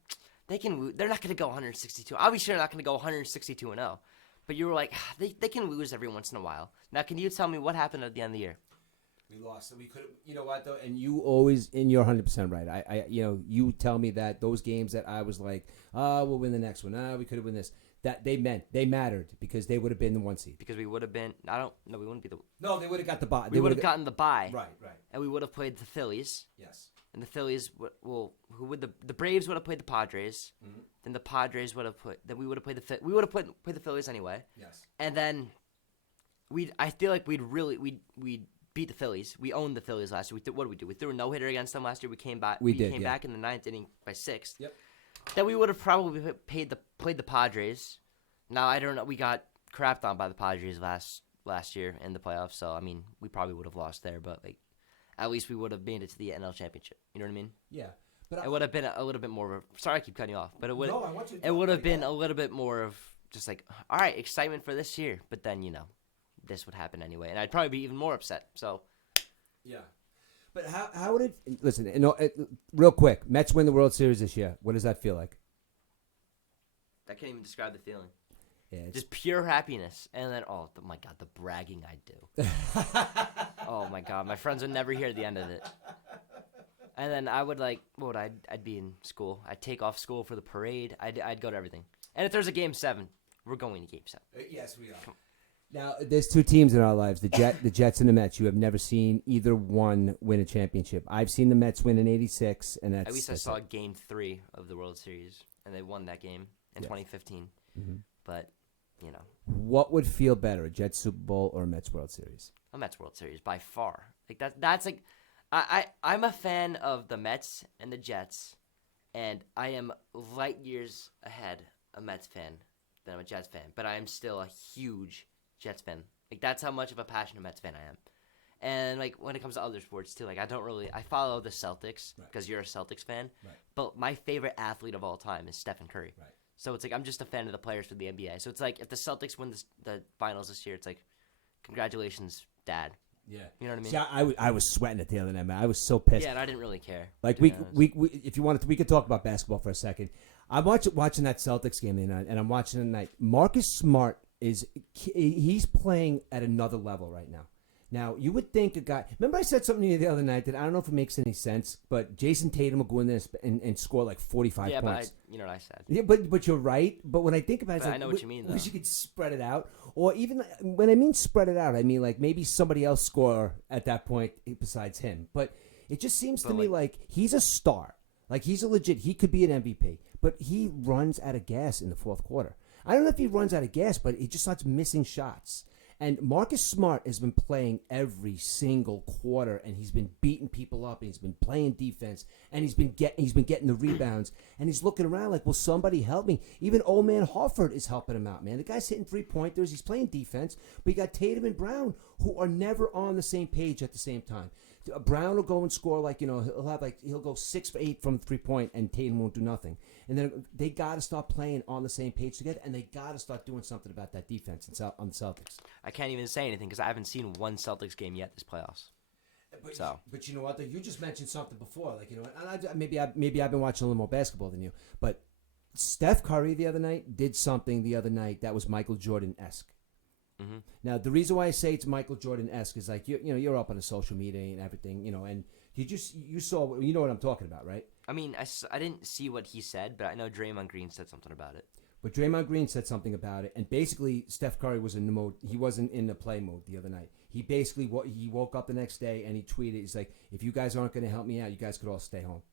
They're not going to go 162. Obviously, they're not going to go 162-0. But you were like, they can lose every once in a while. Now, can you tell me what happened at the end of the year? We lost. So we could. You know what though? And you always, and you're 100% right. I you tell me that those games that I was like, we'll win the next one. We could have won this. That they mattered because they would have been the 1 seed. Because we would have been. We wouldn't be the. No, they would have got the bye. We would have gotten the bye. Right. And we would have played the Phillies. Yes. And the Phillies, the Braves would have played the Padres. Mm-hmm. Then the Padres would have played. Then we would have played played the Phillies anyway. Yes. And then I feel like we'd beat the Phillies. We owned the Phillies last year. What did we do? We threw a no-hitter against them last year. We came back. We came back in the 9th inning by 6th. Yep. Then we would have probably played the Padres. Now I don't know. We got crapped on by the Padres last year in the playoffs. So I mean, we probably would have lost there, but like, at least we would have made it to the NL Championship. You know what I mean? Yeah. But it would have been a little bit more of a. Sorry, I keep cutting you off, but it would. No, I want you to it would have been a little bit more of just like, all right, excitement for this year. But then this would happen anyway, and I'd probably be even more upset. So. Yeah. But how would it – listen, real quick, Mets win the World Series this year. What does that feel like? I can't even describe the feeling. Yeah, just pure happiness. And then, oh my God, the bragging I do. Oh, my God. My friends would never hear the end of it. And then I would I'd be in school. I'd take off school for the parade. I'd go to everything. And if there's a Game 7, we're going to Game 7. Yes, we are. Now, there's two teams in our lives, the Jets and the Mets. You have never seen either one win a championship. I've seen the Mets win in '86, and that's... At least I saw Game 3 of the World Series, and they won that game in 2015. Mm-hmm. But, What would feel better, a Jets Super Bowl or a Mets World Series? A Mets World Series, by far. Like that's like... I'm a fan of the Mets and the Jets, and I am light years ahead a Mets fan than I'm a Jets fan. But I am still a huge... Jets fan. Like, that's how much of a passionate Mets fan I am. And like when it comes to other sports too, like I follow the Celtics because you're a Celtics fan. Right. But my favorite athlete of all time is Stephen Curry. Right. So it's like I'm just a fan of the players for the NBA. So it's like if the Celtics win the finals this year, it's like congratulations, Dad. Yeah. You know what I mean? See, I was sweating it the other night, man. I was so pissed. Yeah, and I didn't really care. Like we if you wanted to, we could talk about basketball for a second. I'm watching that Celtics game tonight, and I'm watching it tonight. Marcus Smart he's playing at another level right now. Now, you would think a guy... Remember I said something to you the other night that I don't know if it makes any sense, but Jason Tatum will go in there and score like 45 points. Yeah, but you know what I said. Yeah, but you're right. But when I think about it, I know what you mean, though. Wish you could spread it out. Or even when I mean spread it out, I mean like maybe somebody else score at that point besides him. But it just seems to me like he's a star. Like he's a legit... He could be an MVP. But he runs out of gas in the fourth quarter. I don't know if he runs out of gas, but he just starts missing shots. And Marcus Smart has been playing every single quarter, and he's been beating people up, and he's been playing defense, and he's been getting the rebounds, and he's looking around like, will somebody help me? Even old man Hofford is helping him out, man. The guy's hitting 3-pointers, he's playing defense, but you got Tatum and Brown who are never on the same page at the same time. Brown will go and score he'll go 6 for 8 from 3-point, and Tatum won't do nothing. And then they got to start playing on the same page together, and they got to start doing something about that defense on the Celtics. I can't even say anything because I haven't seen one Celtics game yet this playoffs. But you know what? Though you just mentioned something before, like and maybe I've been watching a little more basketball than you, but Steph Curry the other night did something the other night that was Michael Jordan-esque. Mm-hmm. Now the reason why I say it's Michael Jordan-esque is like you're up on the social media and everything, and you saw what I'm talking about, right? I mean, I didn't see what he said, but I know Draymond Green said something about it. But Draymond Green said something about it, and basically Steph Curry was in the mode. He wasn't in the play mode the other night. He basically he woke up the next day and he tweeted, he's like, if you guys aren't going to help me out, you guys could all stay home.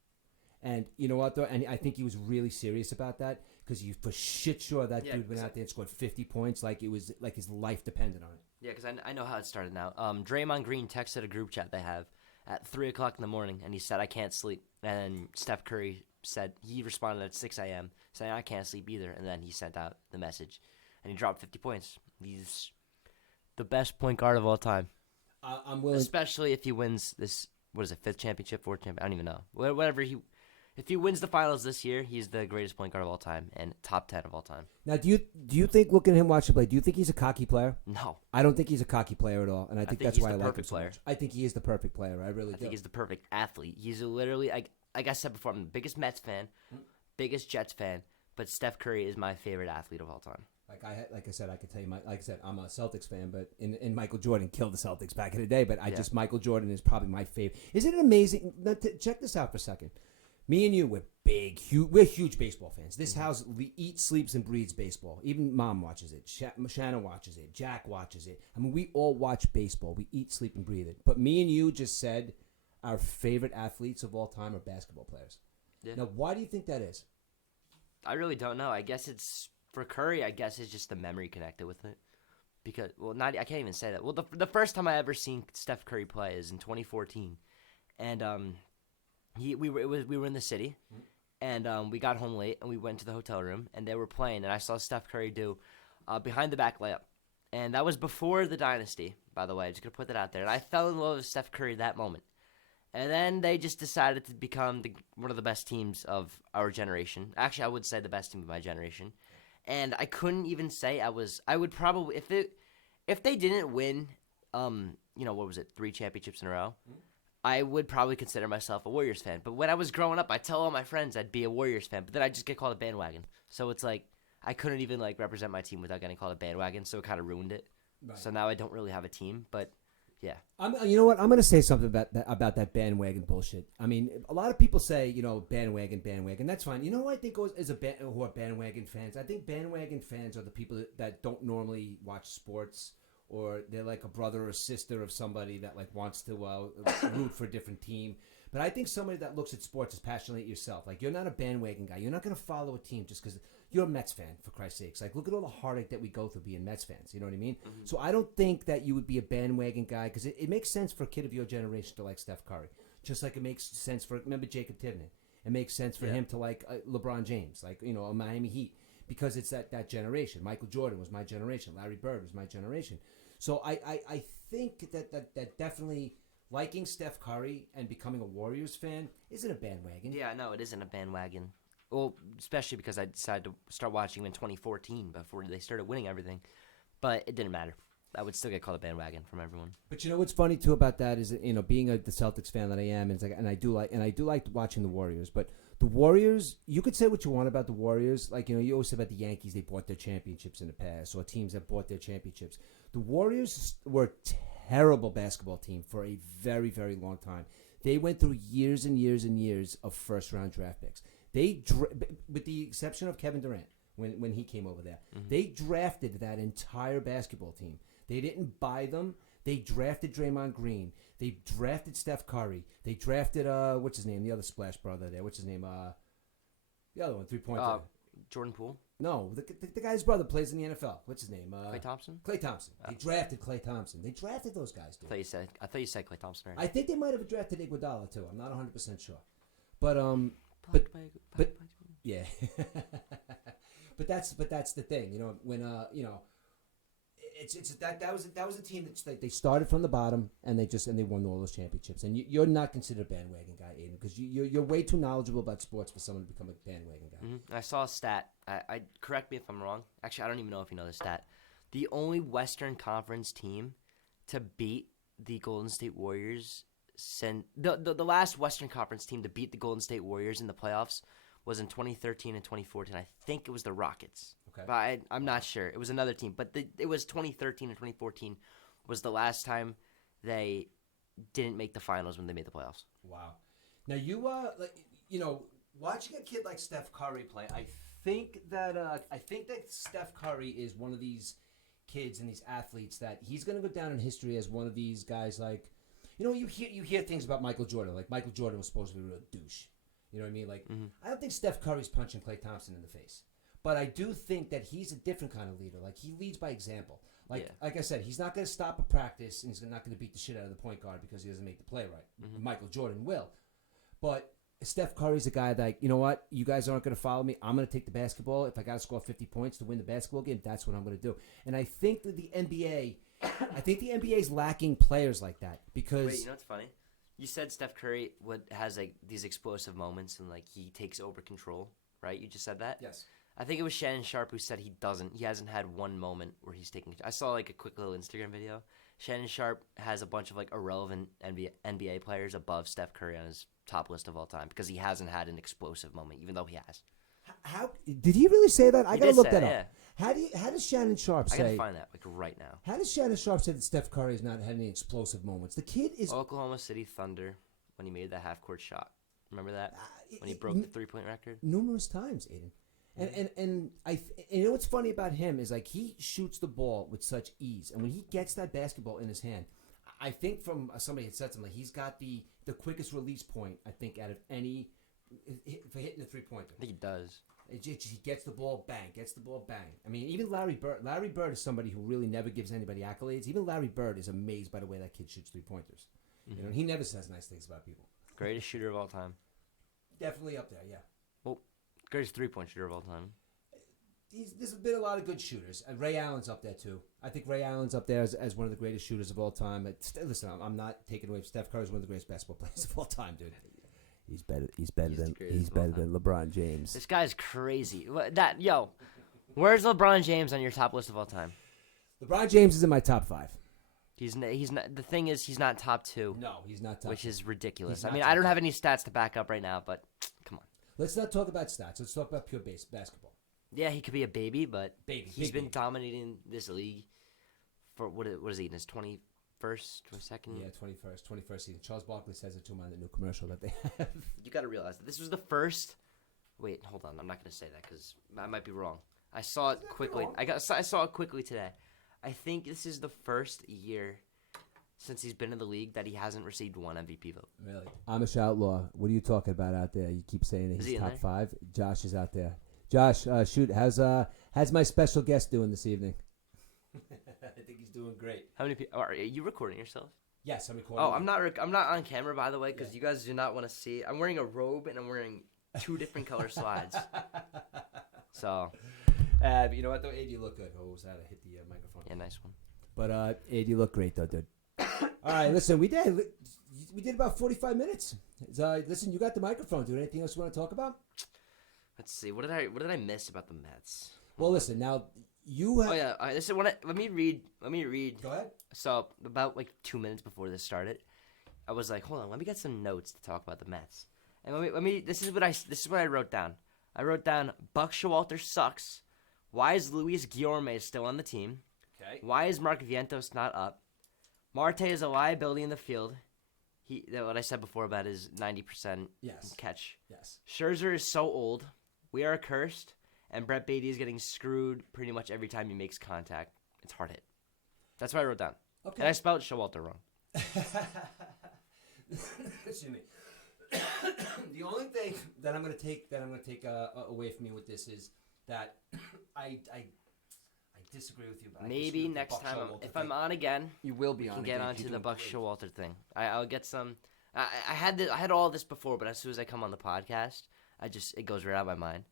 And you know what, though? And I think he was really serious about that because he for shit sure that dude went out there and scored 50 points like it was like his life depended on it. Yeah, because I know how it started now. Draymond Green texted a group chat they have at 3 o'clock in the morning, and he said, I can't sleep. And then Steph Curry said, he responded at 6 a.m. saying, I can't sleep either. And then he sent out the message, and he dropped 50 points. He's the best point guard of all time. I'm willing. Especially if he wins this, what is it, 5th championship, 4th championship? I don't even know. If he wins the finals this year, he's the greatest point guard of all time and top 10 of all time. Now, do you think, looking at him watching play, do you think he's a cocky player? No. I don't think he's a cocky player at all, and I think that's why I like him so player. much. I think he is the perfect player. I really do. I think he's the perfect athlete. He's literally, like I said before, I'm the biggest Mets fan, biggest Jets fan, but Steph Curry is my favorite athlete of all time. Like I said, I could tell you, I'm a Celtics fan, but in Michael Jordan killed the Celtics back in the day, but Michael Jordan is probably my favorite. Isn't it amazing? Check this out for a second. Me and you, we're huge baseball fans. This house eats, sleeps, and breathes baseball. Even Mom watches it. Shannon watches it. Jack watches it. I mean, we all watch baseball. We eat, sleep, and breathe it. But me and you just said our favorite athletes of all time are basketball players. Yeah. Now, why do you think that is? I really don't know. I guess it's, for Curry, I guess it's just the memory connected with it. Because, I can't even say that. Well, the first time I ever seen Steph Curry play is in 2014. And, we were in the city, and we got home late, and we went to the hotel room, and they were playing, and I saw Steph Curry do behind the back layup, and that was before the dynasty, by the way. I'm just gonna put that out there, and I fell in love with Steph Curry that moment, and then they just decided to become one of the best teams of our generation. Actually, I would say the best team of my generation, and I couldn't even say I would probably if they didn't win, what was it, 3 championships in a row. I would probably consider myself a Warriors fan. But when I was growing up, I tell all my friends I'd be a Warriors fan, but then I just get called a bandwagon. So it's like I couldn't even represent my team without getting called a bandwagon, so it kind of ruined it. Right. So now I don't really have a team, but yeah. You know what? I'm going to say something about that bandwagon bullshit. I mean, a lot of people say, bandwagon. That's fine. You know who I think who are bandwagon fans? I think bandwagon fans are the people that don't normally watch sports, or they're like a brother or sister of somebody that wants to root for a different team. But I think somebody that looks at sports is passionate yourself. You're not a bandwagon guy. You're not going to follow a team just because you're a Mets fan, for Christ's sakes. Look at all the heartache that we go through being Mets fans. You know what I mean? Mm-hmm. So I don't think that you would be a bandwagon guy because it makes sense for a kid of your generation to like Steph Curry. Just like it makes sense remember Jacob Tivnan. It makes sense for him to like LeBron James, Miami Heat, because it's that generation. Michael Jordan was my generation. Larry Bird was my generation. So I think that definitely liking Steph Curry and becoming a Warriors fan isn't a bandwagon. Yeah, no, it isn't a bandwagon. Well, especially because I decided to start watching them in 2014 before they started winning everything. But it didn't matter. I would still get called a bandwagon from everyone. But you know what's funny too about that is, being the Celtics fan that I am, it's like, and I do like watching the Warriors. But the Warriors, you could say what you want about the Warriors. Like, you always say about the Yankees, they bought their championships in the past, or teams that bought their championships. The Warriors were a terrible basketball team for a very, very long time. They went through years and years and years of first-round draft picks. With the exception of Kevin Durant, when he came over there, they drafted that entire basketball team. They didn't buy them. They drafted Draymond Green. They drafted Steph Curry. They drafted what's his name? The other Splash brother there. What's his name? The other one, 3-point. Jordan Poole? No, the guy's brother plays in the NFL. What's his name? Klay Thompson? Klay Thompson. They drafted Klay Thompson. They drafted those guys, dude. I thought you said Klay Thompson. Right? I think they might have drafted Iguodala too. I'm not 100% sure. But yeah. But that's the thing, when that was a team that they started from the bottom and they won all those championships. And you're not considered a bandwagon guy, Aidan, because you're way too knowledgeable about sports for someone to become a bandwagon guy. I saw a stat. I correct me if I'm wrong. Actually, I don't even know if you know this stat. The only Western Conference team to beat the Golden State Warriors the last Western Conference team to beat the Golden State Warriors in the playoffs was in 2013 and 2014. I think it was the Rockets. Okay. But I'm not sure. It was another team. But it was 2013 and 2014 was the last time they didn't make the finals when they made the playoffs. Wow. Now, watching a kid like Steph Curry play, I think that Steph Curry is one of these kids and these athletes that he's going to go down in history as one of these guys like, you hear things about Michael Jordan. Like, Michael Jordan was supposed to be a real douche. You know what I mean? Like, I don't think Steph Curry's punching Klay Thompson in the face. But I do think that he's a different kind of leader. Like, he leads by example. Like I said, he's not going to stop a practice, and he's not going to beat the shit out of the point guard because he doesn't make the play right. Michael Jordan will. But Steph Curry's a guy that, you know what? You guys aren't going to follow me. I'm going to take the basketball. If I got to score 50 points to win the basketball game, that's what I'm going to do. And I think that the NBA is lacking players like that because... Wait, you know what's funny? You said Steph Curry has like these explosive moments and like he takes over control, right? You just said that? Yes. I think it was Shannon Sharp who said he hasn't had one moment where he's taking. I saw like a quick little Instagram video. Shannon Sharp has a bunch of like irrelevant NBA players above Steph Curry on his top list of all time because he hasn't had an explosive moment, even though he has. How did he really say that? I gotta look that up. Yeah. How does Shannon Sharp say? I gotta find that like right now. How does Shannon Sharp say that Steph Curry has not had any explosive moments? The kid is Oklahoma City Thunder when he made that half court shot. Remember that when he broke the 3-point record numerous times, Aidan. And you know what's funny about him is like he shoots the ball with such ease, and when he gets that basketball in his hand, I think from somebody had said something like he's got the quickest release point I think out of any for hitting the 3-pointer. I think he does. He gets the ball, bang. I mean, even Larry Bird. Larry Bird is somebody who really never gives anybody accolades. Even Larry Bird is amazed by the way that kid shoots 3-pointers. He never says nice things about people. Greatest shooter of all time. Definitely up there, yeah. Well, greatest 3-point shooter of all time. There's been a lot of good shooters. And Ray Allen's up there, too. I think Ray Allen's up there as one of the greatest shooters of all time. Listen, I'm not taking away from Steph Curry's one of the greatest basketball players of all time, dude. He's better than LeBron James. This guy's crazy. Where's LeBron James on your top list of all time? LeBron James is in my top 5. He's not. The thing is, he's not top 2. No, he's not top. Which is ridiculous. I mean, I don't have any stats to back up right now, but come on. Let's not talk about stats. Let's talk about pure basketball. Yeah, he could be a baby, but he's been baby. dominating this league for what is he in his 21st, 22nd? Yeah, 21st season. Charles Barkley says it to him on the new commercial that they have. You got to realize that this was the first. Wait, hold on. I'm not going to say that because I might be wrong. I saw it quickly. I saw it quickly today. I think this is the first year since he's been in the league that he hasn't received one MVP vote. Really? Amish Outlaw, what are you talking about out there? You keep saying that he's top there? 5. Josh is out there. Josh, shoot, how's my special guest doing this evening? I think he's doing great. How many people are you recording yourself? Yes, I'm recording. Oh, I'm not on camera, by the way, because you guys do not want to see. I'm wearing a robe and I'm wearing 2 different color slides. So, but you know what though, Aid, you look good. Oh, was that? I hit the microphone. Yeah, nice one. But Aid, you look great though, dude. All right, listen, we did about 45 minutes. Listen, you got the microphone, dude. Anything else you want to talk about? Let's see. What did I miss about the Mets? Well, listen, now you have. Oh yeah. All right, listen. Let me read. Go ahead. So about like 2 minutes before this started, I was like, hold on. Let me get some notes to talk about the Mets. And let me. This is what I wrote down. I wrote down Buck Showalter sucks. Why is Luis Guillorme still on the team? Okay. Why is Mark Vientos not up? Marte is a liability in the field. What I said before about his 90% catch. Yes. Scherzer is so old. We are cursed. And Brett Beatty is getting screwed pretty much every time he makes contact. It's hard hit. That's what I wrote down. Okay. And I spelled Showalter wrong. Excuse me. The only thing that I'm going to take away from you with this is that I disagree with you. But maybe next time, if I'm on again, you will be on. Get onto the Buck Showalter thing. I'll get some. I had all this before, but as soon as I come on the podcast, it goes right out of my mind.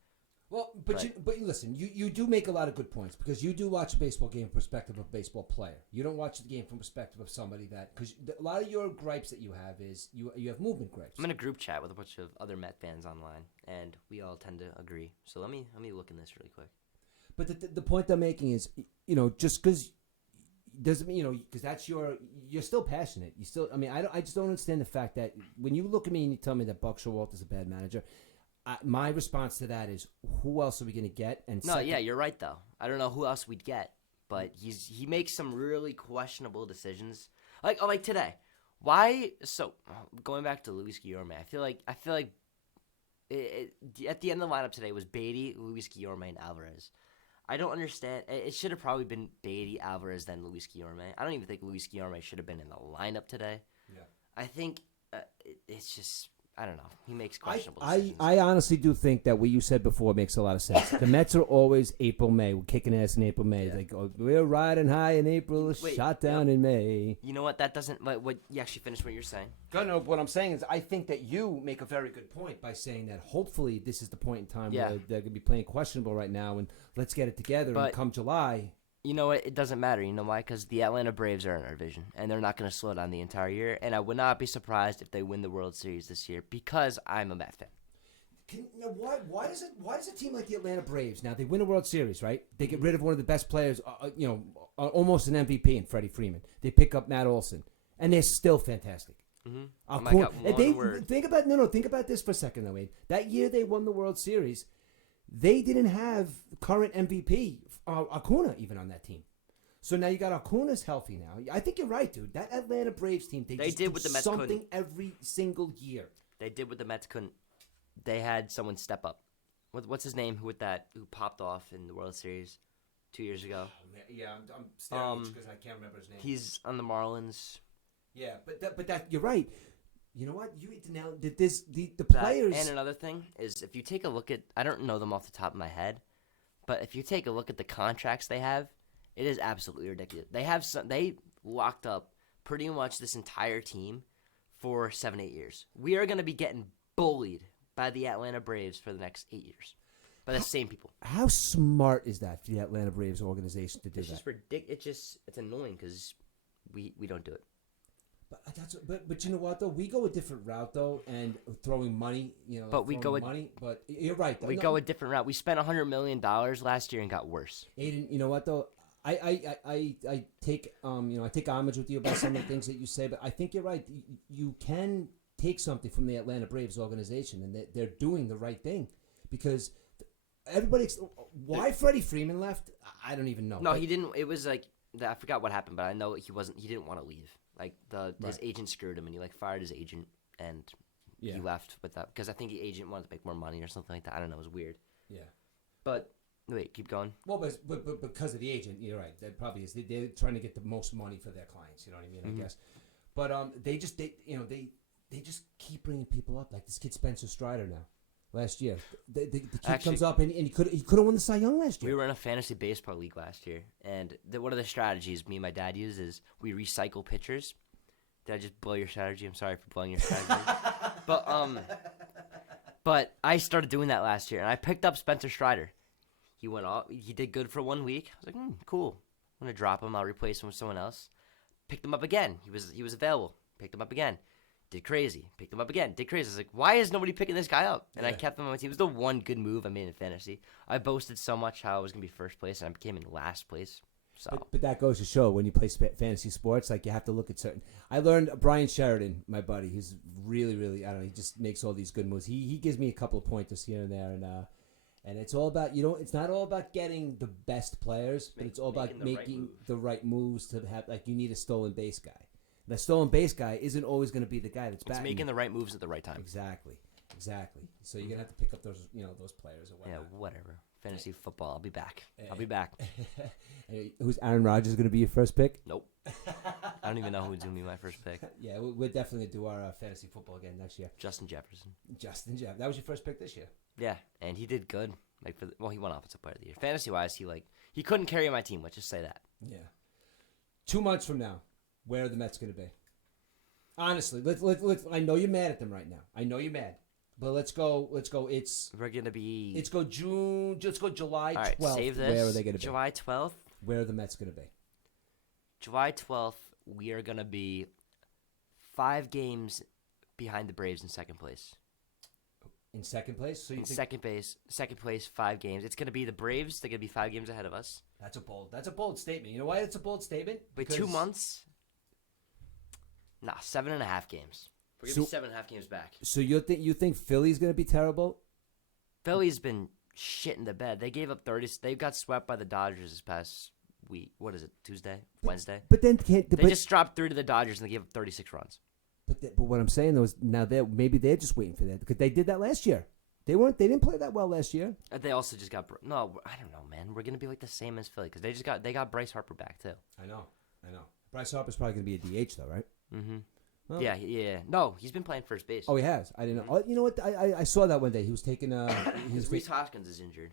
Well, but listen, you do make a lot of good points because you do watch a baseball game from perspective of a baseball player. You don't watch the game from perspective of somebody because a lot of your gripes that you have is you have movement gripes. I'm in a group chat with a bunch of other Met fans online, and we all tend to agree. So let me look in this really quick. But the point I'm making is, just because doesn't mean, because that's you're still passionate. You still, I just don't understand the fact that when you look at me and you tell me that Buck Showalter is a bad manager. My response to that is, who else are we going to get? And you're right though. I don't know who else we'd get, but he makes some really questionable decisions. Like today. Why? So going back to Luis Guillorme, I feel like at the end of the lineup today was Beatty, Luis Guillorme, and Alvarez. I don't understand. It should have probably been Beatty, Alvarez, then Luis Guillorme. I don't even think Luis Guillorme should have been in the lineup today. Yeah. I think it's just. I don't know. He makes questionable decisions. I honestly do think that what you said before makes a lot of sense. The Mets are always April, May. We're kicking ass in April, May. Yeah. They go, we're riding high in April, shot down in May. You know what? That doesn't. What you actually finished what you're saying? No, what I'm saying is I think that you make a very good point by saying that hopefully this is the point in time where they're going to be playing questionable right now, and let's get it together. And come July. You know what? It doesn't matter. You know why? Because the Atlanta Braves are in our division, and they're not going to slow down the entire year. And I would not be surprised if they win the World Series this year because I'm a Met fan. Why does a team like the Atlanta Braves now they win a World Series, right? They get rid of one of the best players, almost an MVP in Freddie Freeman. They pick up Matt Olson, and they're still fantastic. Mm-hmm. Think about this for a second, though, Wade. That year they won the World Series, they didn't have current MVP. Acuna even on that team. So now you got Acuna's healthy now. I think you're right, dude. That Atlanta Braves team, they just did what the Mets something couldn't. Every single year. They did what the Mets couldn't. They had someone step up. What's his name? Who popped off in the World Series 2 years ago? Yeah, I'm staring because I can't remember his name. He's on the Marlins. Yeah, but that you're right. You know what? You need to now the players. And another thing is if you take a look at, I don't know them off the top of my head. But if you take a look at the contracts they have, it is absolutely ridiculous. They locked up pretty much this entire team for 7-8 years. We are going to be getting bullied by the Atlanta Braves for the next 8 years. By the same people. How smart is that for the Atlanta Braves organization to do that? It's just ridiculous. It's annoying because we don't do it. But you know what though, we go a different route though, and throwing money, But you're right. Though. We go a different route. We spent $100 million last year and got worse. Aiden, you know what though, I take homage with you about some of the things that you say, but I think you're right. You can take something from the Atlanta Braves organization, and they're doing the right thing because everybody. Why Freddie Freeman left? I don't even know. No, he didn't. It was like I forgot what happened, but I know he didn't want to leave. Like his agent screwed him, and he fired his agent, and he left with that because I think the agent wanted to make more money or something like that. I don't know. It was weird. Yeah. But wait, keep going. Well, but because of the agent, you're right. That probably is. They're trying to get the most money for their clients. You know what I mean? Mm-hmm. I guess. But they just keep bringing people up. Like this kid Spencer Strider now. Last year, the kid comes up and he could have won the Cy Young last year. We were in a fantasy baseball league last year, and one of the strategies me and my dad use is we recycle pitchers. Did I just blow your strategy? I'm sorry for blowing your strategy. But I started doing that last year, and I picked up Spencer Strider. He went off. He did good for 1 week. I was like, cool. I'm gonna drop him. I'll replace him with someone else. Picked him up again. He was available. Picked him up again. Did crazy. Picked him up again. Did crazy. I was like, why is nobody picking this guy up? And I kept him on my team. It was the one good move I made in fantasy. I boasted so much how I was gonna be first place, and I became in last place. So. But that goes to show when you play fantasy sports, like you have to look at certain. I learned Brian Sheridan, my buddy. He's really, really. I don't know. He just makes all these good moves. He gives me a couple of pointers here and there, and it's all about It's not all about getting the best players, but it's all about making the right moves to have. Like you need a stolen base guy. The stolen base guy isn't always going to be the guy that's batting. It's making the right moves at the right time. Exactly. So you're gonna have to pick up those players or whatnot. Yeah, whatever. Fantasy football. I'll be back. I'll be back. Who's Aaron Rodgers going to be your first pick? Nope. I don't even know who's going to be my first pick. Yeah, we're definitely going to do our fantasy football again next year. Justin Jefferson. That was your first pick this year. Yeah, and he did good. He won offensive player of the year. Fantasy wise, he couldn't carry my team. Let's just say that. Yeah. 2 months from now, where are the Mets going to be? Honestly, let's. I know you're mad at them right now. I know you're mad. But let's go. We're gonna be. Let's go June. Let's go July 12th. All right, save this. Where are they gonna be? July 12th. Where are the Mets gonna be? July 12th. We are gonna be 5 games behind the Braves in second place. In second place. So second place, 5 games. It's gonna be the Braves. They're gonna be 5 games ahead of us. That's a bold statement. You know why it's a bold statement? Wait, 2 months? Nah, 7.5 games. We're gonna be 7.5 games back. So you think Philly's gonna be terrible? Philly's been shit in the bed. They gave up 30. They got swept by the Dodgers this past week. What is it? Wednesday. But then they just dropped 3 to the Dodgers and they gave up 36 runs. But what I'm saying though is now maybe they're just waiting for that because they did that last year. They didn't play that well last year. They also just got no. I don't know, man. We're gonna be like the same as Philly because they got Bryce Harper back too. I know. Bryce Harper's probably gonna be a DH though, right? Mm-hmm. Oh. Yeah. No, he's been playing first base. Oh, he has. I didn't know. Oh, you know what? I saw that one day. He was taking. Reese Hoskins is injured.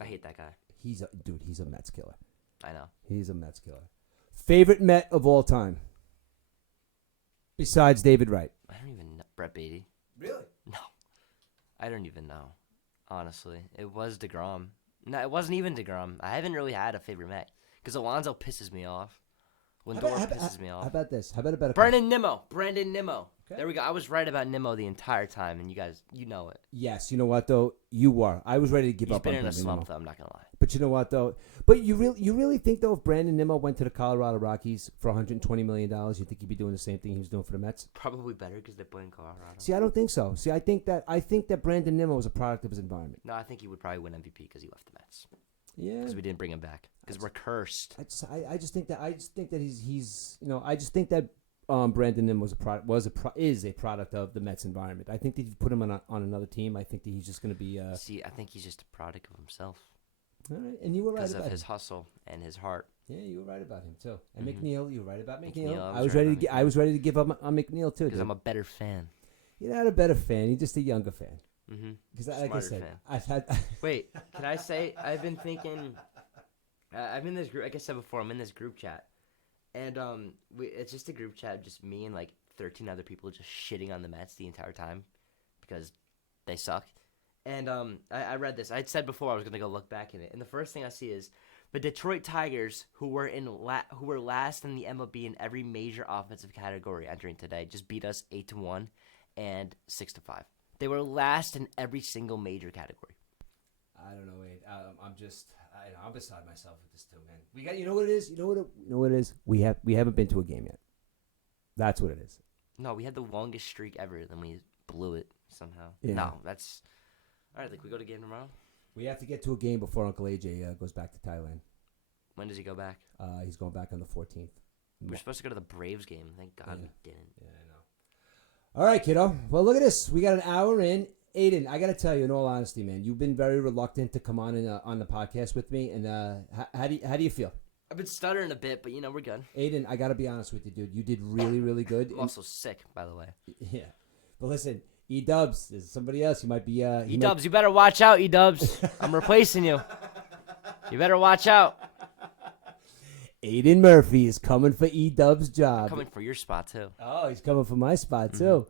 I hate that guy. He's a Mets killer. I know. He's a Mets killer. Favorite Met of all time, besides David Wright. I don't even know. Brett Beatty. Really? No, I don't even know. Honestly, it was DeGrom. No, it wasn't even DeGrom. I haven't really had a favorite Met because Alonso pisses me off. Lindor pisses me off. How about this? How about a better Brandon Nimmo. Okay. There we go. I was right about Nimmo the entire time, and you guys, you know it. Yes. You know what, though? You were. I was ready to give up on Brandon Nimmo. He's been in a slump, though. I'm not going to lie. But you know what, though? But you really think, though, if Brandon Nimmo went to the Colorado Rockies for $120 million, you think he'd be doing the same thing he was doing for the Mets? Probably better because they play in Colorado. See, I don't think so. See, I think that Brandon Nimmo is a product of his environment. No, I think he would probably win MVP because he left the Mets. Yeah, because we didn't bring him back because we're cursed. I just think that he's I just think that Brandon Nim is a product of the Mets environment. I think that if you put him on another team, I think that he's just going to be. See, I think he's just a product of himself. All right, and you were right about because of his hustle and his heart. Yeah, you were right about him too. And McNeil, you were right about McNeil. I was ready to give up on McNeil too. Because I'm a better fan. You're not a better fan. You're just a younger fan. Because like I said, fan. I've had. Wait, can I say I've been thinking? I'm in this group. Like I said before, I'm in this group chat, and it's just a group chat, just me and like 13 other people just shitting on the Mets the entire time because they suck. And I read this. I had said before I was gonna go look back in it, and the first thing I see is the Detroit Tigers, who were last in the MLB in every major offensive category entering today, just beat us 8-1 and 6-5. They were last in every single major category. I don't know, Wade. I'm beside myself with this too, man. We got, you know what it is? You know what it is? We haven't been to a game yet. That's what it is. No, we had the longest streak ever, then we blew it somehow. Yeah. No, that's all right. Like we go to game tomorrow. We have to get to a game before Uncle AJ goes back to Thailand. When does he go back? He's going back on the 14th. We were supposed to go to the Braves game. Thank God we didn't. Yeah, I know. All right, kiddo. Well, look at this. We got an hour in. Aiden, I got to tell you, in all honesty, man, you've been very reluctant to come on the podcast with me. And how do you feel? I've been stuttering a bit, but we're good. Aiden, I got to be honest with you, dude. You did really, really good. I'm also sick, by the way. Yeah, but listen, EDUBBS, there's somebody else. You might be EDUBBS. You better watch out, EDUBBS. I'm replacing you. You better watch out. Aidan Murphy is coming for EDUBBS' job. I'm coming for your spot too. Oh, he's coming for my spot too.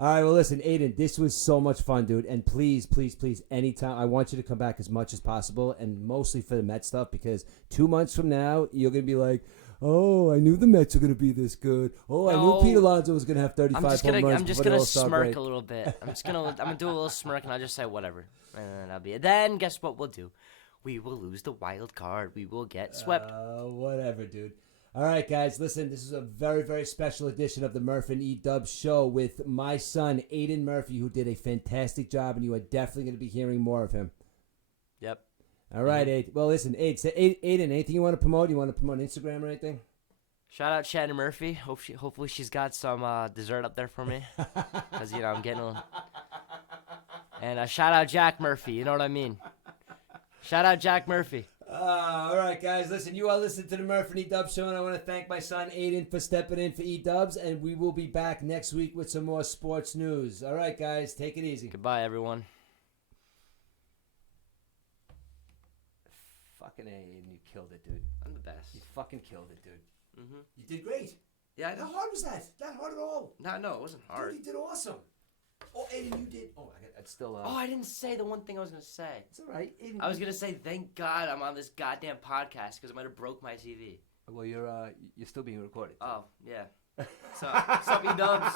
All right, well, listen, Aidan, this was so much fun, dude. And please, please, please, anytime, I want you to come back as much as possible, and mostly for the Met stuff, because 2 months from now, you're going to be like, oh, I knew the Mets were going to be this good. Oh, I knew Pete Alonso was going to have 35 home runs. I'm just gonna smirk a little bit. I'm gonna do a little smirk, and I'll just say whatever, and then that'll be it. Then guess what we'll do? We will lose the wild card. We will get swept. Whatever, dude. All right, guys, listen, this is a very, very special edition of the Murph and E-Dubs show with my son, Aidan Murphy, who did a fantastic job, and you are definitely going to be hearing more of him. Yep. All right, Aidan. Well, listen, Aidan, anything you want to promote? You want to promote Instagram or anything? Shout out Shannon Murphy. Hopefully she's got some dessert up there for me, because I'm getting a little... And shout out Jack Murphy. You know what I mean? Shout out Jack Murphy. All right, guys. Listen, you are listening to the Murph and E-Dubs show, and I want to thank my son, Aidan, for stepping in for E-Dubs, and we will be back next week with some more sports news. All right, guys. Take it easy. Goodbye, everyone. Fucking Aidan, you killed it, dude. I'm the best. You fucking killed it, dude. Mm-hmm. You did great. Yeah, How hard was that? Not hard at all. No, it wasn't hard. Dude, you did awesome. Oh, Aidan, you did. Oh, that's still. Oh, I didn't say the one thing I was gonna say. It's all right. Aidan, I was gonna say thank God I'm on this goddamn podcast because I might have broke my TV. Well, you're still being recorded. Oh yeah. So, sup, E-Dubs.